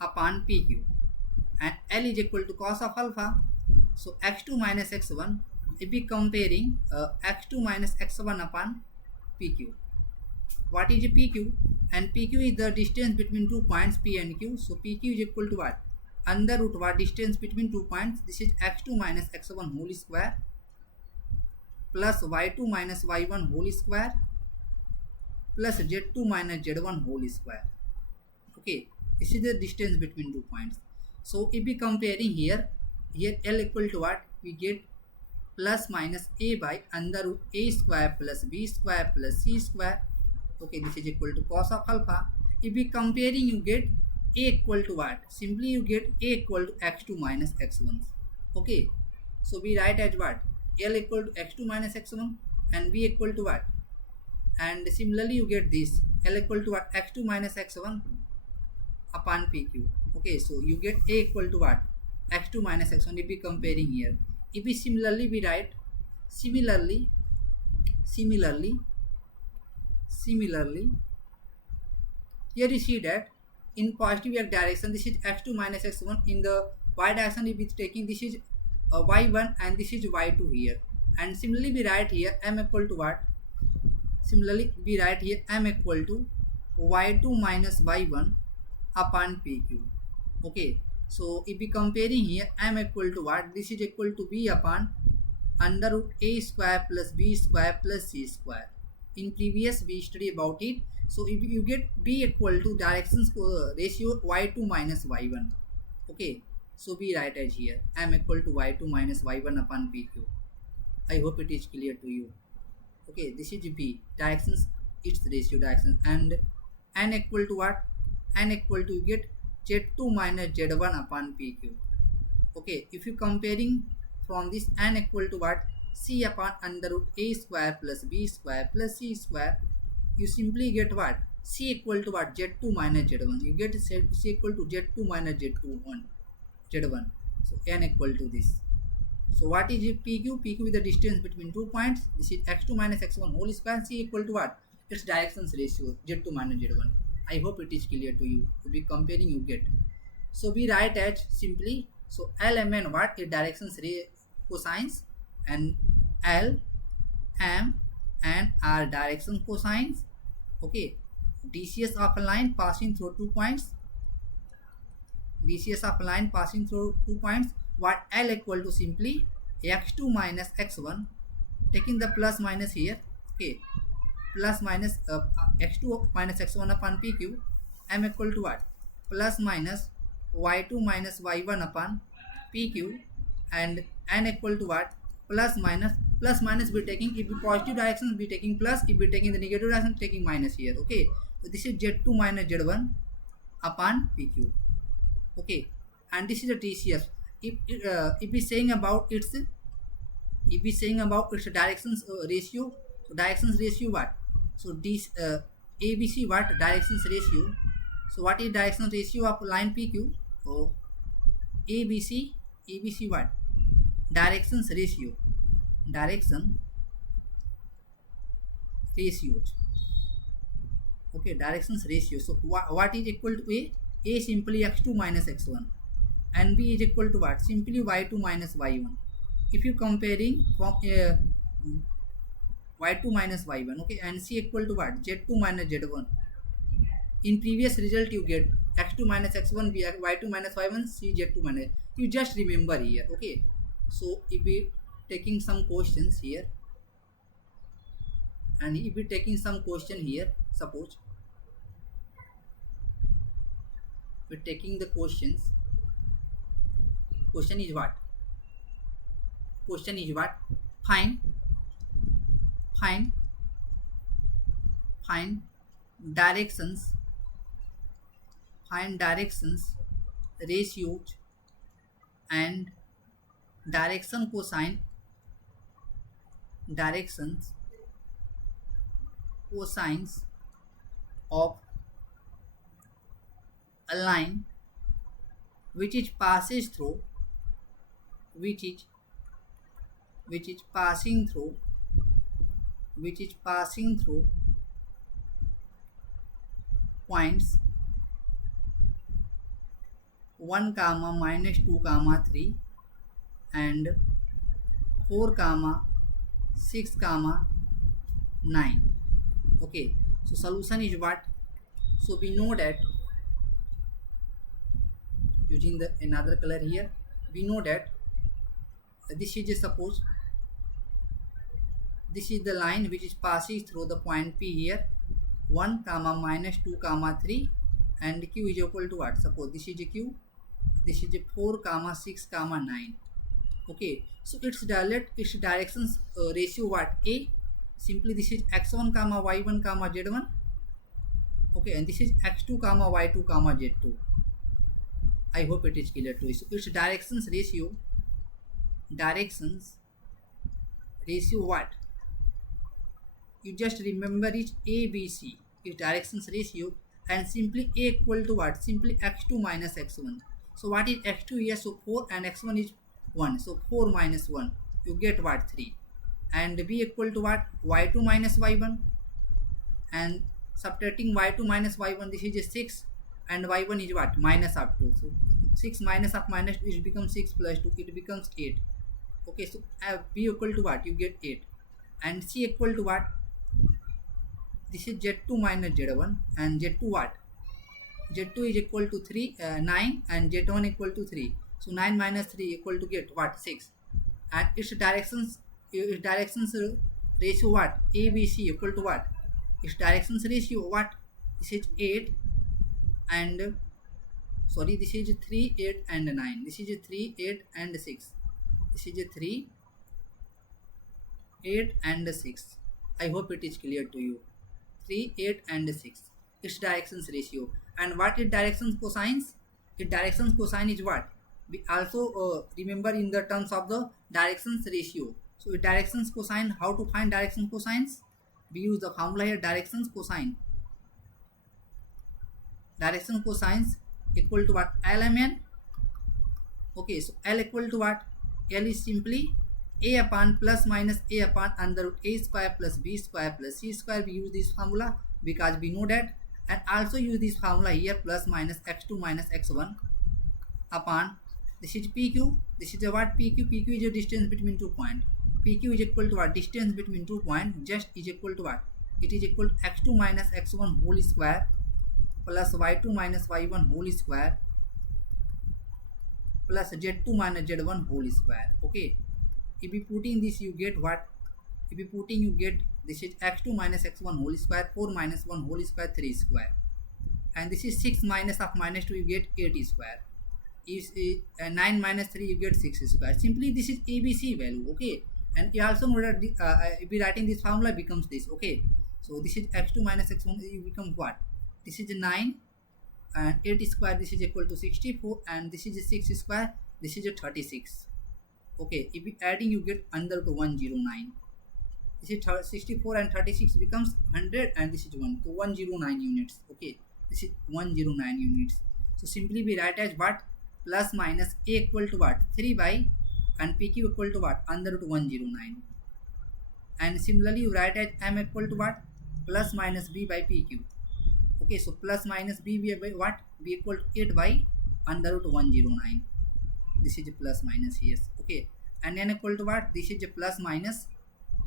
upon PQ. And L is equal to cos of alpha. So x2 minus x1, if we comparing x2 minus x1 upon PQ. What is PQ? And PQ is the distance between 2 points P and Q. So PQ is equal to what? Under root what? Distance between 2 points. This is x2 minus x1 whole square plus y2 minus y1 whole square plus z2 minus z1 whole square. Okay, this is the distance between 2 points. So if we comparing here L equal to what? We get plus minus a by under root a square plus b square plus c square. Okay, this is equal to cos of alpha. If we comparing, you get a equal to what? Simply you get a equal to x2 minus x1. Okay, so we write as what? L equal to x2 minus x1 and b equal to what? And similarly you get this L equal to what? X2 minus x1 upon PQ. Okay, so you get a equal to what? X2 minus x1 if we comparing here. If we similarly we write similarly here you see that in positive x direction this is x2 minus x1, in the y direction if it's taking this is y1 and this is y2 here, and similarly we write here m equal to what? Similarly, we write here m equal to y2 minus y1 upon pq. Okay, so if we comparing here m equal to what, this is equal to b upon under root a square plus b square plus c square. In previous we study about it. So if you get b equal to directions ratio y2 minus y1. Okay, so we write as here m equal to y2 minus y1 upon pq. I hope it is clear to you. Okay, this is b directions, its ratio directions, and n equal to what, n equal to, you get z2 minus z1 upon pq. Okay, if you comparing from this n equal to what, c upon under root a square plus b square plus c square, you simply get what, c equal to what, z2 minus z1. You get c equal to z2 minus z1. So n equal to this. So what is pq? Pq is the distance between 2 points. This is x2 minus x1 whole square. C equal to what? Its directions ratio z2 minus z1. I hope it is clear to you. To be comparing, you get. So we write as simply. So L, M, and what is directions cosines, and L, M, and R direction cosines. Okay. DCS of a line passing through 2 points. DCS of a line passing through 2 points. What L equal to simply x2 minus x1, taking the plus minus here. Okay, plus minus x2 minus x1 upon pq. M equal to what, plus minus y2 minus y1 upon pq, and n equal to what, plus minus be taking, if be positive direction be taking plus, if be taking the negative direction taking minus here. Okay, so this is z2 minus z1 upon pq. Okay, and this is the TCS. If we saying about its, directions ratio, so directions ratio what, so this ABC what, directions ratio. So what is directions ratio of line PQ? So ABC what, directions ratio, direction ratios. Okay, directions ratio. So what is equal to a simply x2 minus x1, and b is equal to what, simply y2 minus y1. If you comparing from y2 minus y1, okay, and c equal to what, z2 minus z1. In previous result you get x2 minus x1, y2 minus y1, c z2 minus. You just remember here. Okay, so if we taking some questions here, and if we taking some question here, suppose we're taking the questions. Question is what? Question is what? Find directions. Find directions, ratios, and direction cosine. Directions, cosines of a line which is passes through, which is passing through points 1 comma minus 2 comma 3 and 4 comma 6 comma 9. Okay, so solution is what? So we know that using the another color here, we know that this is just, suppose this is the line which is passing through the point P here, 1 comma minus 2 comma 3, and Q is equal to what? Suppose this is a Q, this is a 4 comma 6 comma 9. Okay, so its directions ratio what? A. Simply this is x1 comma y1 comma z1. Okay, and this is x2 comma y2 comma z2. I hope it is clear to you. So its directions ratio what? You just remember it ABC, its directions ratio, and simply A equal to what? Simply x2 minus x1. So what is x2 here? So 4, and x1 is 1. So 4 minus 1, you get what? 3. And B equal to what? y2 minus y1, and subtracting y2 minus y1, this is a 6, and y1 is what? Minus up 2. So 6 minus up minus 2, it becomes 6 plus 2, it becomes 8. Okay, so B equal to what? You get 8. And C equal to what? this is Z2 minus Z1, and Z2 what? Z2 is equal to 9 and Z1 equal to 3. So 9 minus 3 equal to get what? 6. And its directions ratio what? ABC equal to what? Its directions ratio what? This is 8 and sorry, this is 3, 8 and 9. This is 3, 8 and 6. This is 3, 8 and 6. I hope it is clear to you. 3, 8 and 6. Its directions ratio. And what is directions cosines? Its directions cosine is what? We also remember in the terms of the directions ratio. So directions cosine, how to find directions cosines? We use the formula here, directions cosine. Direction cosines equal to what? LMN. Okay, so L equal to what? L is simply a upon plus minus a upon under root a square plus b square plus c square. We use this formula because we know that, and also use this formula here, plus minus x2 minus x1 upon, this is PQ, this is a what? PQ is a distance between 2 points. PQ is equal to what? Distance between 2 points just is equal to what? It is equal to x2 minus x1 whole square plus y2 minus y1 whole square plus z2 minus z1 whole square. Okay, if you putting this, you get what? If you putting, you get, this is x2 minus x1 whole square, 4 minus 1 whole square, 3 square, and this is 6 minus of minus 2, you get 8 square. Is 9 minus 3, you get 6 square. Simply this is ABC value. Okay, and you also know that if you writing this formula becomes this. Okay, so this is x2 minus x1, you become what? This is 9 and 8 square, this is equal to 64, and this is 6 square, this is 36. Okay, if you adding, you get under to 109. This is 64 and 36 becomes 100, and this is 1, so 109 units. Okay, this is 109 units. So simply we write as what? Plus minus a equal to what? 3 by, and pq equal to what? Under root 109. And similarly you write as m equal to what? Plus minus b by pq. Okay, so plus minus b by what? B equal to 8 by under root 109. This is a plus minus here. Okay, and n equal to what? This is a plus minus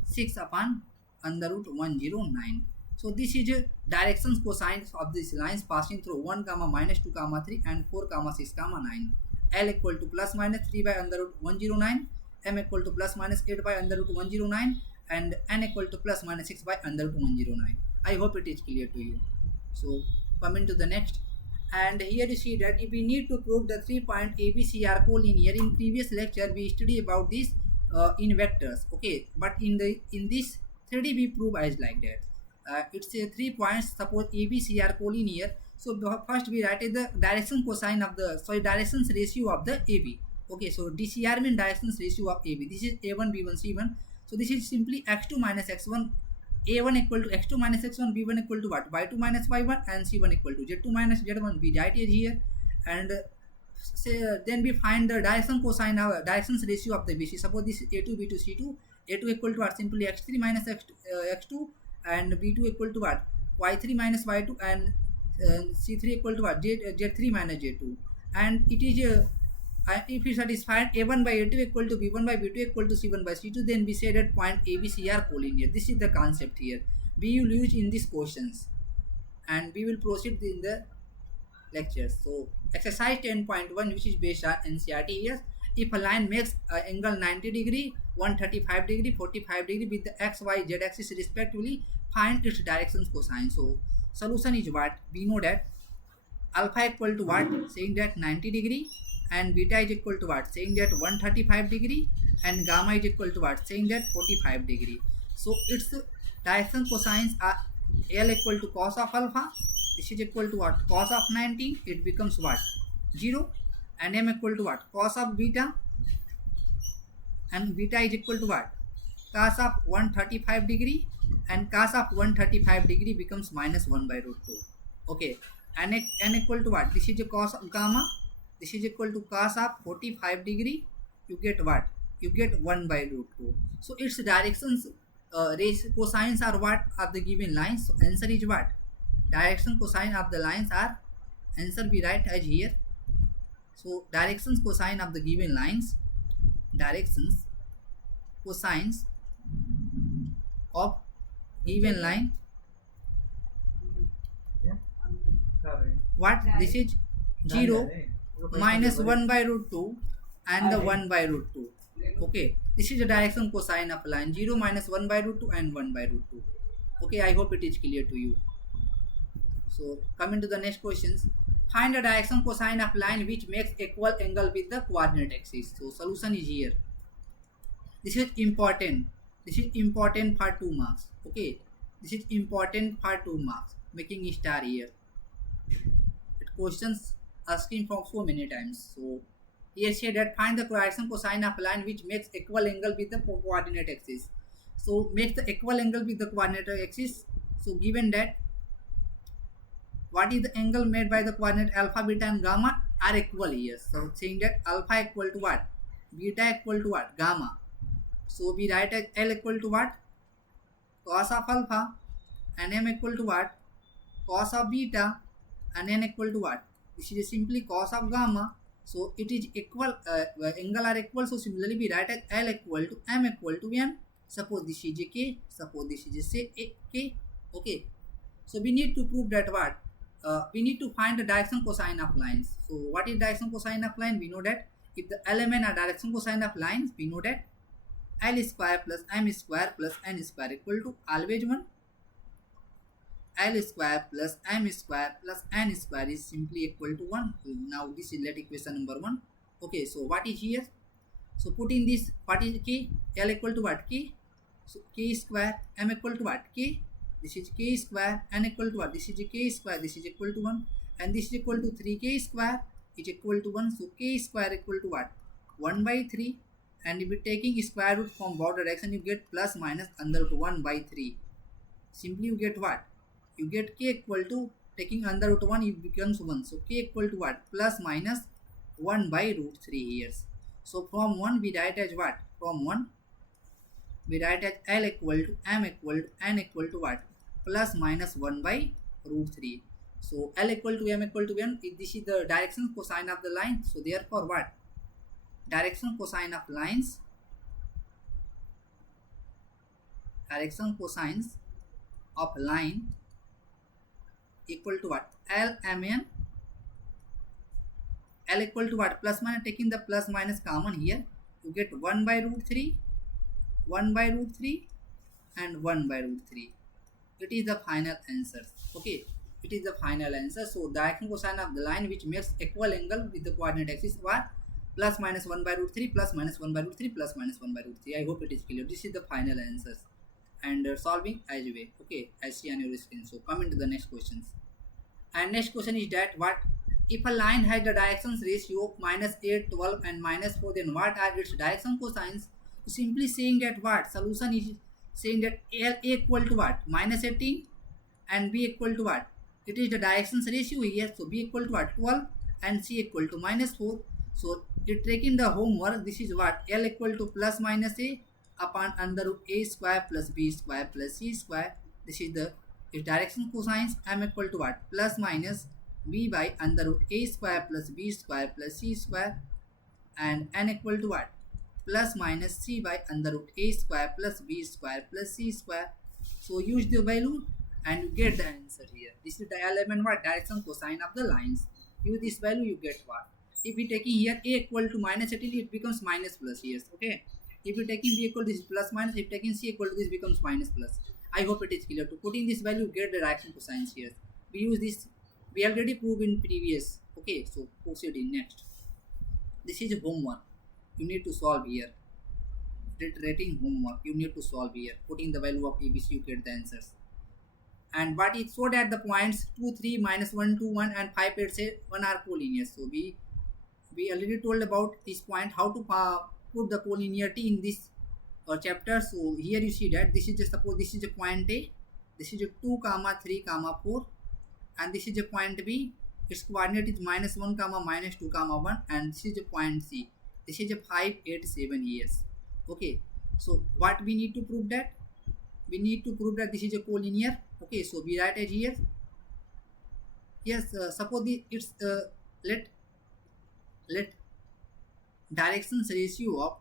6 upon under root 109. So this is a directions cosines of these lines passing through 1 comma minus 2 comma 3 and 4 comma 6 comma 9. L equal to plus minus 3 by under root 109, m equal to plus minus 8 by under root 109, and n equal to plus minus 6 by under root 109. I hope it is clear to you. So coming to the next, and here you see that if we need to prove the 3-point ABC are collinear, in previous lecture we studied about this in vectors. Okay, but in this 3D we prove as like that. It's a 3 points, suppose ABC are collinear. So first we write the direction cosine of the, directions ratio of the AB. Okay, so DCR means directions ratio of AB. This is A1, B1, C1. So this is simply x2 minus x1, A1 equal to x2 minus x1, B1 equal to what? Y2 minus y1, and C1 equal to Z2 minus Z1. We write it here, and then we find the direction cosine of directions ratio of the BC. Suppose this is A2, B2, C2. A2 equal to what? Simply x3 minus x2, and B2 equal to what? Y3 minus y2, and C3 equal to what? Z3 minus Z2. And it is if we satisfied A1 by A2 equal to B1 by B2 equal to C1 by C2, then we say that point ABC are collinear. This is the concept here. We will use in these questions, and we will proceed in the lectures. So exercise 10.1, which is based on NCERT here. If a line makes angle 90 degree, 135 degree, 45 degree with the x, y, z axis respectively, find its directions cosine. So solution is what? We know that alpha equal to what? Saying that 90 degree, and beta is equal to what? Saying that 135 degree, and gamma is equal to what? Saying that 45 degree. So its direction cosines are L equal to cos of alpha. This is equal to what? Cos of 90. It becomes what? 0. And m equal to what? Cos of beta, and beta is equal to what? Cos of 135 degree, and cos of 135 degree becomes minus 1 by root 2. Okay, and n equal to what? This is a cos of gamma. This is equal to cos of 45 degree. You get what? You get 1 by root 2. So its directions cosines are what? Of the given lines. So answer is what? Direction cosine of the lines are, answer we write as here. So directions cosine of the given lines, directions cosines of given line what this is 0 minus 1 by root 2 and the 1 by root 2. Okay, this is the direction cosine of line 0 minus 1 by root 2 and 1 by root 2. Okay, I hope it is clear to you. So coming to the next questions, find the direction cosine of line which makes equal angle with the coordinate axis. So solution is here. This is important. This is important for 2 marks. Okay, this is important for 2 marks. Making a star here. It questions asking from so many times. So here say that find the direction cosine of line which makes equal angle with the coordinate axis. So makes the equal angle with the coordinate axis. So given that what is the angle made by the coordinate alpha, beta and gamma are equal here. So saying that alpha equal to what? Beta equal to what? Gamma. So we write as L equal to what? Cos of alpha, and M equal to what? Cos of beta, and N equal to what? This is simply cos of gamma. So it is equal, angle are equal. So similarly we write as L equal to M equal to N. Suppose this is a K, suppose this is a K. Okay. So we need to prove that what? We need to find the direction cosine of lines. So what is direction cosine of line? We know that if the element are direction cosine of lines, we know that L square plus M square plus N square equal to always 1. L square plus M square plus N square is simply equal to 1. Now this is let equation number 1. Okay, so what is here? So put in this, what is K? L equal to what? K. So K square, M equal to what? K. This is K square, N equal to what? This is K square, this is equal to 1. And this is equal to 3K square is equal to 1. So K square equal to what? 1 by 3. And if you taking square root from both direction, you get plus minus under root 1 by 3. Simply you get what? You get K equal to, taking under root 1, it becomes 1. So K equal to what? Plus minus 1 by root 3 here. So from 1 we write as what? From 1 we write as L equal to M equal to N equal to what? Plus minus 1 by root 3. So L equal to M equal to N, this is the direction cosine of the line. So therefore what? Direction cosine of lines, direction cosines of line equal to what? L M N. L equal to what? Plus minus, taking the plus minus common here, you get 1 by root 3, 1 by root 3 and 1 by root 3. It is the final answer. Okay, it is the final answer. So direction cosine of the line which makes equal angle with the coordinate axis was plus minus 1 by root 3 plus minus 1 by root 3 plus minus 1 by root 3. I hope it is clear. This is the final answers and solving as way. Okay, I see on your screen. So come into the next questions. And next question is that what if a line has the directions ratio minus 8, 12 and minus 4, then what are its direction cosines? Simply saying that what? Solution is saying that L equal to what? Minus 18 and B equal to what? It is the directions ratio here. So B equal to what? 12 and C equal to minus 4. So it taking the homework, this is what? L equal to plus minus A upon under root A square plus B square plus C square. This is the direction cosines. M equal to what? Plus minus B by under root A square plus B square plus C square, and N equal to what? Plus minus C by under root A square plus B square plus C square. So use the value and you get the answer here. This is the element what? Direction cosine of the lines. Use this value, you get what? If we taking here A equal to minus 18, it becomes minus plus here. Okay. If you taking B equal to this plus minus, if taking C equal to this becomes minus plus. I hope it is clear. To put in this value, get the direction cosines here. We use this. We already proved in previous. Okay. So proceed in next. This is homework. You need to solve here. Rating homework. You need to solve here. Putting the value of ABC, you get the answers. And what is so that the points 2, 3, minus 1, 2, 1 and 5, 8, 7 are collinear. So we already told about this point, how to put the collinearity in this chapter. So here you see that this is just, suppose this is a point A, this is a 2, 3, 4 and this is a point B. Its coordinate is minus 1, minus 2, 1 and this is a point C. This is a 5, 8, 7 years. Okay. So what we need to prove that? We need to prove that this is a collinear. Okay. So we write it here. Yes. Suppose it's let directions ratio of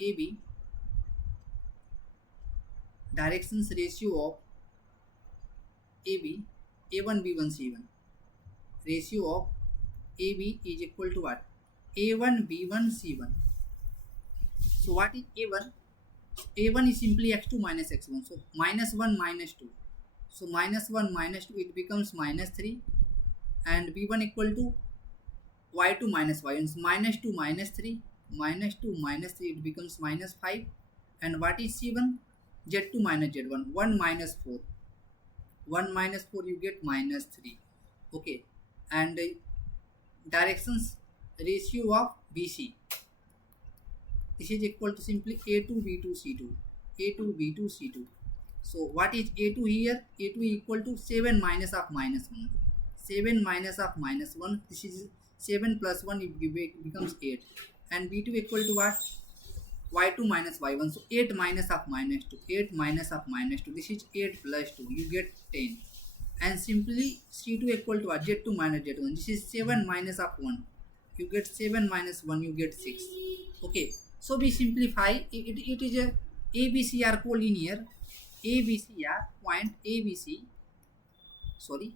AB directions ratio of AB, A1, B1, C1. Ratio of AB is equal to what? A1, B1, C1. So what is A1? A1 is simply x2 minus x1. So minus 1 minus 2. So minus 1 minus 2, it becomes minus 3. And B1 equal to y2 minus y1. So minus 2 minus 3. Minus 2 minus 3, it becomes minus 5. And what is C1? Z2 minus Z1. 1 minus 4. 1 minus 4, you get minus 3. Okay. And directions ratio of BC. This is equal to simply A2, B2, C2. A2, B2, C2. So what is A2 here? A2 equal to 7 minus of minus 1. 7 minus of minus 1. This is 7 plus 1, it becomes 8. And B2 equal to what? Y2 minus y1. So 8 minus of minus 2. 8 minus of minus 2. This is 8 plus 2. You get 10. And simply C2 equal to what? Z2 minus Z1. This is 7 minus of 1. You get 7 minus 1. You get 6. Okay. So we simplify. It is a ABC are collinear. ABC are point ABC. Sorry.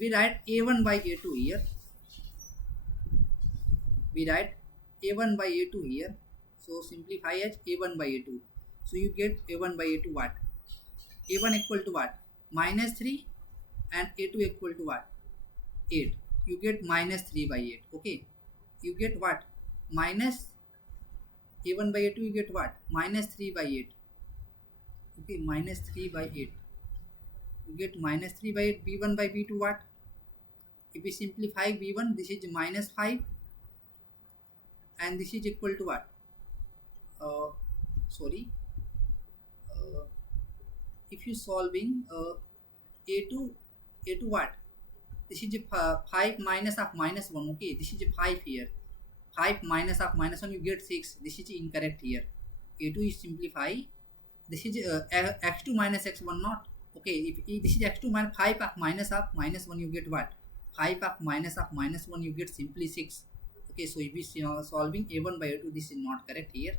We write A1 by A2 here. We write A1 by A2 here. So simplify as A1 by A2. So you get A1 by A2 what? A1 equal to what? Minus 3 and A2 equal to what? 8. You get minus 3 by 8. Okay. You get what? Minus A1 by A2 you get what? Minus 3 by 8. Okay. Minus 3 by 8. You get minus 3 by 8. B1 by B2 what? If we simplify B1, this is minus 5. And this is equal to what? If you solving A2 what? This is 5 minus of minus 1. Okay, this is 5 here. 5 minus of minus 1, you get 6. This is incorrect here. A2 is simplify. This is x2 minus x1 not. Okay, if this is x2 minus 5 of minus 1, you get what? 5 of minus 1, you get simply 6. Okay, so if we solving A1 by A2, this is not correct here.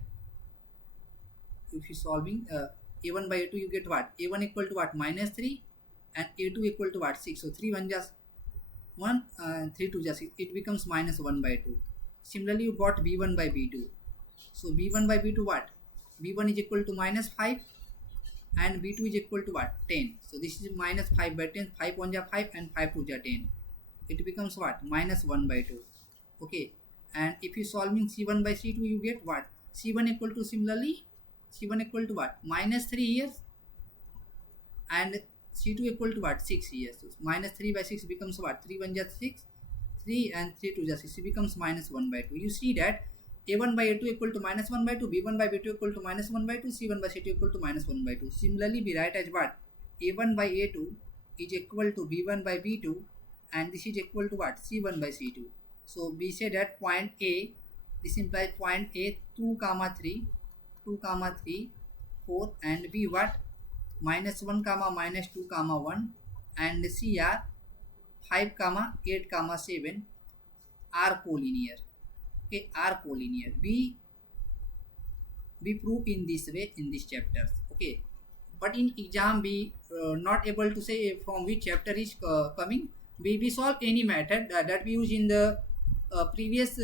If you solving A1 by A2, you get what? A1 equal to what? Minus 3 and A2 equal to what? 6. So 3 1 just 1, 3 2 just 6. It becomes minus 1 by 2. Similarly, you got B1 by B2. So B1 by B2 what? B1 is equal to minus 5 and B2 is equal to what? 10. So this is minus 5 by 10. 5 1 ja 5 and 5 2 ja 10. It becomes what? Minus 1 by 2. Okay. And if you solving C1 by C2, you get what? C1 equal to similarly, C1 equal to what? Minus 3 years. And C2 equal to what? 6 years. So minus 3 by 6 becomes what? 3 1 just 6. 3 and 3 2 just 6. It becomes minus 1 by 2. You see that A1 by A2 equal to minus 1 by 2. B1 by B2 equal to minus 1 by 2. C1 by C2 equal to minus 1 by 2. Similarly, we write as what? A1 by A2 is equal to B1 by B2. And this is equal to what? C1 by C2. So we say that point A, this implies point A 2 comma 3, 2 comma 3, 4 and B what? Minus 1 comma minus 2 comma 1 and C are 5 comma 8 comma 7 are collinear. Okay, are collinear. We prove in this way in these chapters. Okay, but in exam we not able to say from which chapter is coming. We solve any method that we use in the previous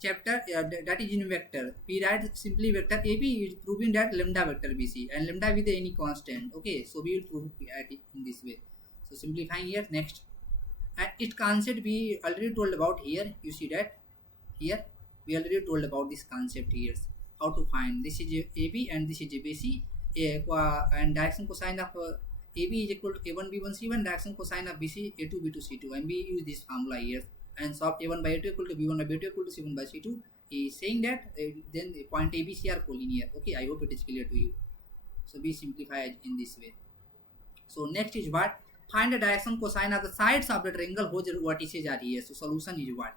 chapter that is in vector. We write simply vector AB is proving that lambda vector BC and lambda with any constant. Okay, so we will prove it in this way. So simplifying here next. And its concept we already told about here. You see that here we already told about this concept here. How to find this is AB and this is BC and direction cosine of AB is equal to A1 B1 C1, direction cosine of BC A2 B2 C2 and we use this formula here and solve A1 by A2 equal to B1 by B2 equal to C1 by C2 is saying that then the point ABC are collinear. Okay, I hope it is clear to you. So we simplify in this way. So next is what? Find the direction cosine of the sides of the triangle whose vertices are here. So solution is what?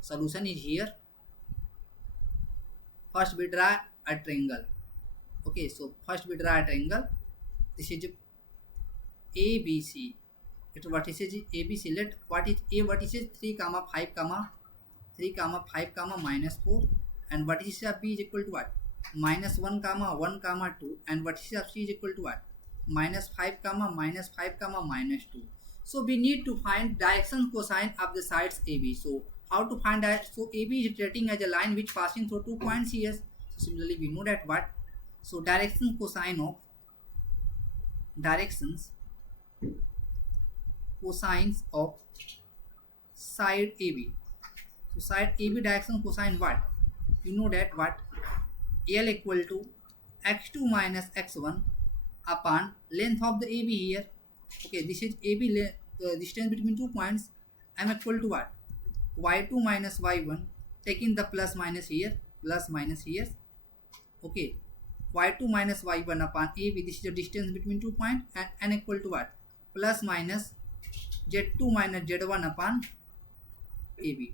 Solution is here. First we draw a triangle. Okay, so first we draw a triangle. This is ABC. It vertices is ABC. Let what is A vertices 3 comma 5 comma 3 comma 5 comma minus 4 and vertices of B is equal to what? minus 1 comma 1 comma 2, and vertices of C is equal to what? Minus 5 comma minus 5 comma minus 2. So we need to find direction cosine of the sides AB. So how to find that? So AB is rotating as a line which passing through 2 points here. So similarly we know that what? So directions cosines of side AB. So side AB direction cosine what? You know that what? L equal to x2 minus x1 upon length of the AB here. Okay, this is AB distance between 2 points. M equal to what? Y2 minus y1, taking the plus minus here. Okay, y2 minus y1 upon AB, this is the distance between 2 points, and n equal to what? Plus minus z2 minus z1 upon AB.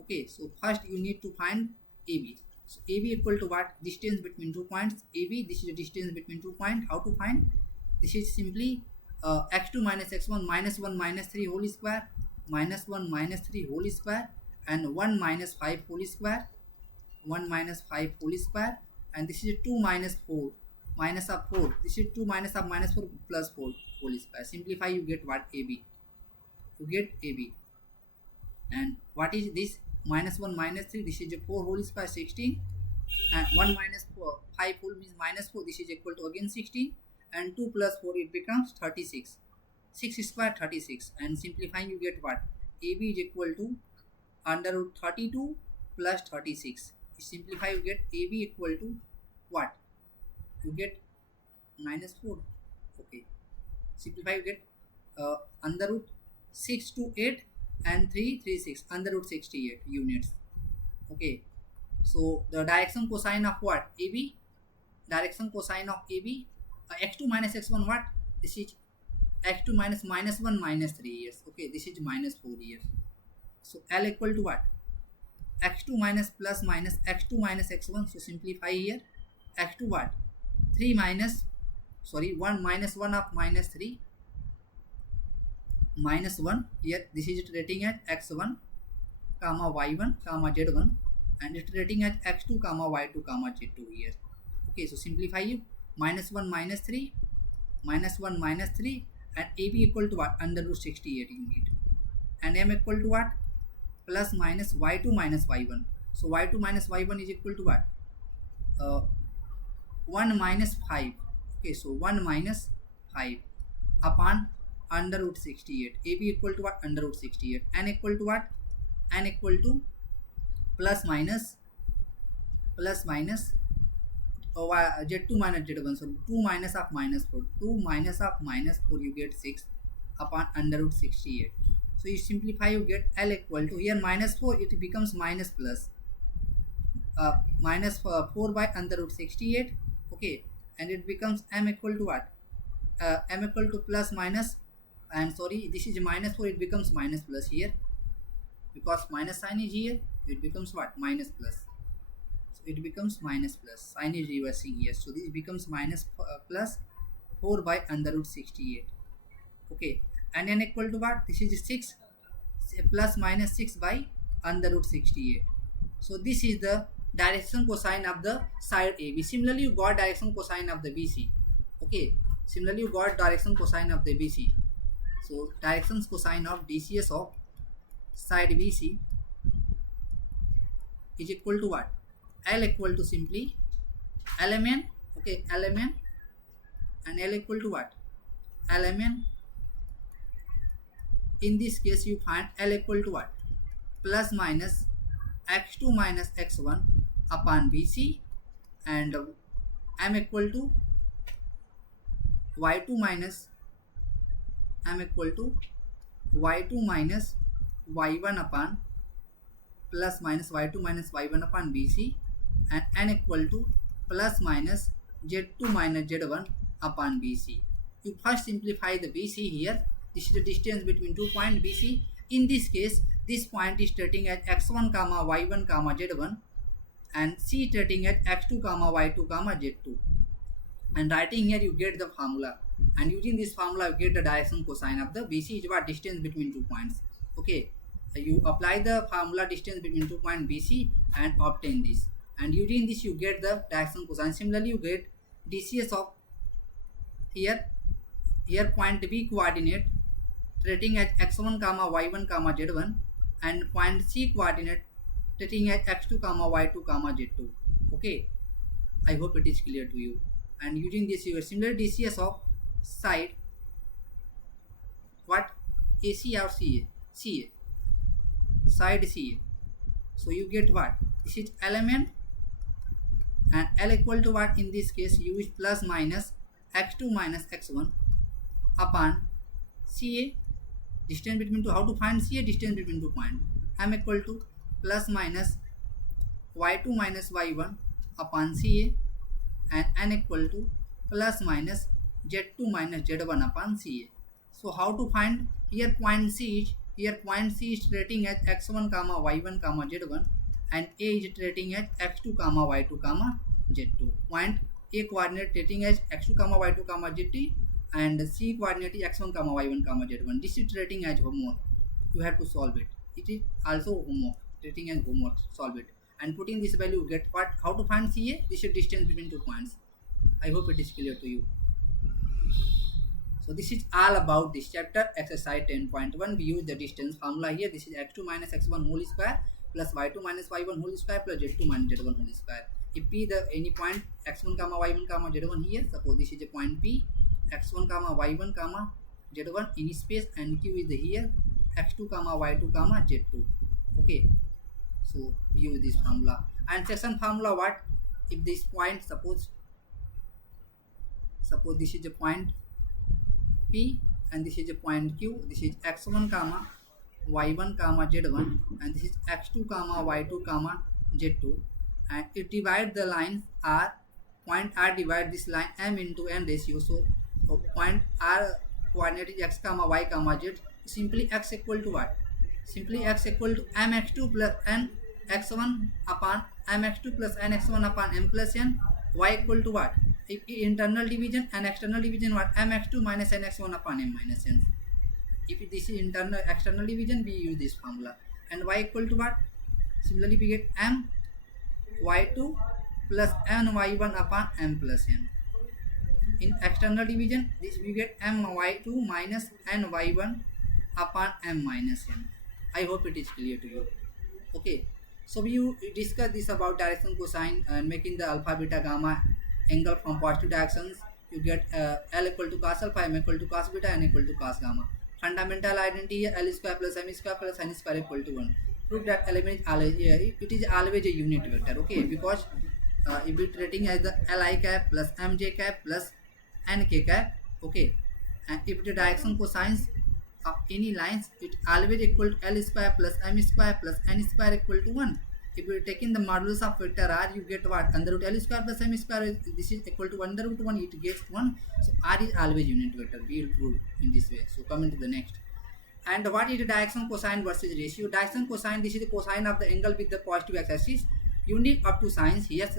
Okay, so first you need to find AB. So AB equal to what? Distance between 2 points. AB, this is the distance between 2 points. How to find? This is simply x2 minus x1 minus 1 minus 3 whole square, minus 1 minus 3 whole square, and 1 minus 5 whole square, 1 minus 5 whole square, and this is 2 minus 4 minus of 4. This is 2 minus of minus 4 plus 4 whole square. Simplify, you get what? AB. You get AB. And what is this? Minus 1 minus 3, this is a 4 whole square, 16, and 1 minus 4, 5 whole means minus 4, this is equal to again 16, and 2 plus 4, it becomes 36, 6 square 36, and simplifying you get what? AB is equal to under root 32 plus 36. Simplify, you get AB equal to what? You get minus 4. Okay, simplify, you get under root 6 to 8 and 3 6 under root 68 units. Okay, so the direction cosine of what? AB. Direction cosine of AB, x2 minus x1 what? This is x2 minus minus 1 minus 3 years. Okay, this is minus 4 years. So L equal to what? x2 minus plus minus x2 minus x1. So simplify here, x2 what? 3 minus, sorry, 1 minus 1 of minus 3 minus 1 here. This is iterating at x1 comma y1 comma z1, and iterating at x2 comma y2 comma z2 here. Okay, so simplify you, minus 1 minus 3 minus 1 minus 3, and AB equal to what? Under root 68 you need, and M equal to what? Plus minus y2 minus y1. So y2 minus y1 is equal to what? 1 minus 5. Okay, so 1 minus 5 upon under root 68. AB equal to what? Under root 68. N equal to what? N equal to plus minus z2 minus z1. So 2 minus of minus 4. 2 minus of minus 4, you get 6 upon under root 68. So you simplify, you get L equal to, here minus 4, it becomes minus plus minus 4 by under root 68. Okay, and it becomes M equal to what? M equal to plus minus, and sorry, this is minus 4, it becomes minus plus here, because minus sign is here, it becomes what? Minus plus. So it becomes minus plus, sign is reversing here, so this becomes minus plus 4 by under root 68. Okay, and N equal to what? This is 6 plus minus 6 by under root 68. So this is the direction cosine of the side AB. Similarly, you got direction cosine of the BC. Okay, similarly you got direction cosine of the BC. So direction cosine of DCS of side BC is equal to what? L equal to simply LMN. Okay, LMN, and L equal to what? LMN. In this case you find L equal to what? Plus minus x2 minus x1 upon BC, and M equal to y2 minus M equal to y2 minus y1 upon plus minus y2 minus y1 upon BC, and N equal to plus minus z2 minus z1 upon BC. You first simplify the BC here. This is the distance between 2 points BC. In this case, this point is starting at x1 comma y1 comma z1, and C starting at x2 comma y2 comma z2. And writing here you get the formula, and using this formula you get the direction cosine of the BC is what? Distance between 2 points. Okay, you apply the formula distance between 2 points BC and obtain this. and using this you get the Diagonal cosine. Similarly, you get DCS of here point B coordinate treating as x1 comma y1 comma z1, and point C coordinate treating as x2 comma y2 comma z2. Okay, I hope it is clear to you. And using this you get similar DCS of side what AC or CA side CA. So you get what, this is element, and L equal to what, in this case you is plus minus x2 minus x1 upon CA, distance between two. How to find CA? Distance between two points. M equal to plus minus y2 minus y1 upon CA, and n equal to plus minus z2 minus z1 upon CA. So how to find? Here point C is treating as x1 comma y1 comma z1, and A is treating as x2 comma y2 comma z2. Point A coordinate treating as x2 comma y2 comma z2, and C coordinate is x1 comma y1 comma z1. This is treating as homework. You have to solve it. It is also homework. Treating as homework. Solve it. And putting this value, get what? How to find CA? This is distance between two points. I hope it is clear to you. So this is all about this chapter. Exercise 10.1. We use the distance formula here. This is x2 minus x1 whole square plus y2 minus y1 whole square plus z2 minus z1 whole square. If P the any point x1 comma y1 comma z1 here, suppose this is a point P, x1 comma y1 comma z1 in space, and Q is here x2 comma y2 comma z2. Okay, so we use this formula. And section formula, what if this point, suppose this is a point P and this is a point Q. This is x1 comma y1 comma z1, and this is x2 comma y2 comma z2, and it divide the lines R. Point R divide this line M into N ratio. So point R coordinate is x comma y comma z. Simply x equal to what? Simply x equal to mx2 plus n x1 upon mx2 plus n x1 upon m plus n. Y equal to what? If internal division and external division, what? Mx2 minus nx1 upon m minus n. If this is internal external division, we use this formula. And y equal to what? Similarly, we get m y2 plus n y1 upon m plus n. In external division, this we get m y2 minus n y1 upon m minus n. I hope it is clear to you. Okay, so we discuss this about direction cosine and making the alpha beta gamma angle from positive directions. You get L equal to cos alpha, M equal to cos beta, N equal to cos gamma. Fundamental identity here, L square plus M square plus N square equal to 1. Prove that element it is always a unit vector. Okay, because if we treating as the Li cap plus Mj cap plus Nk cap. Okay, and if the direction cosines of any lines, it always equal to L square plus M square plus N square equal to 1. If you take in the modulus of vector R, you get what? Under root L square plus M square, this is equal to under root 1, it gets 1. So R is always unit vector. We will prove in this way. So come into the next. And what is the direction cosine versus ratio? Direction cosine, this is the cosine of the angle with the positive x-axis. You need up to signs. Here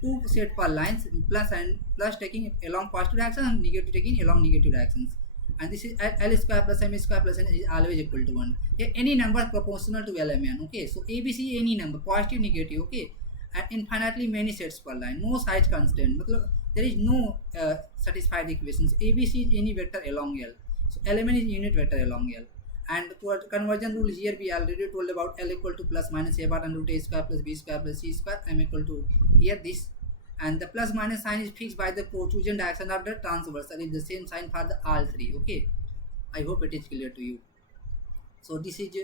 two set per lines, plus and plus taking along positive direction and negative taking along negative directions. And this is L square plus M square plus N is always equal to 1. Here any number proportional to LMN. Okay, so ABC any number, positive, negative. Okay, and infinitely many sets per line. No size constant. There is no satisfied equation. So ABC is any vector along L. So element is unit vector along L. And for conversion rule here we already told about L equal to plus minus a bar and root a square plus b square plus c square. M equal to here this. And the plus minus sign is fixed by the protrusion direction of the transversal. Is the same sign for the all three. Okay, I hope it is clear to you. So this is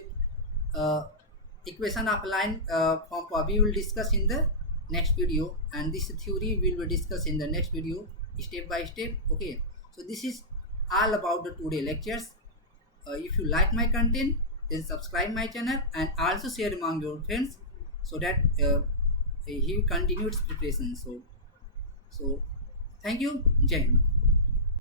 equation of line form. We will discuss in the next video, and this theory we will discuss in the next video step by step. Okay, so this is all about the today lectures. If you like my content, then subscribe my channel and also share among your friends, so that he continues preparation. So thank you. Jai Hind.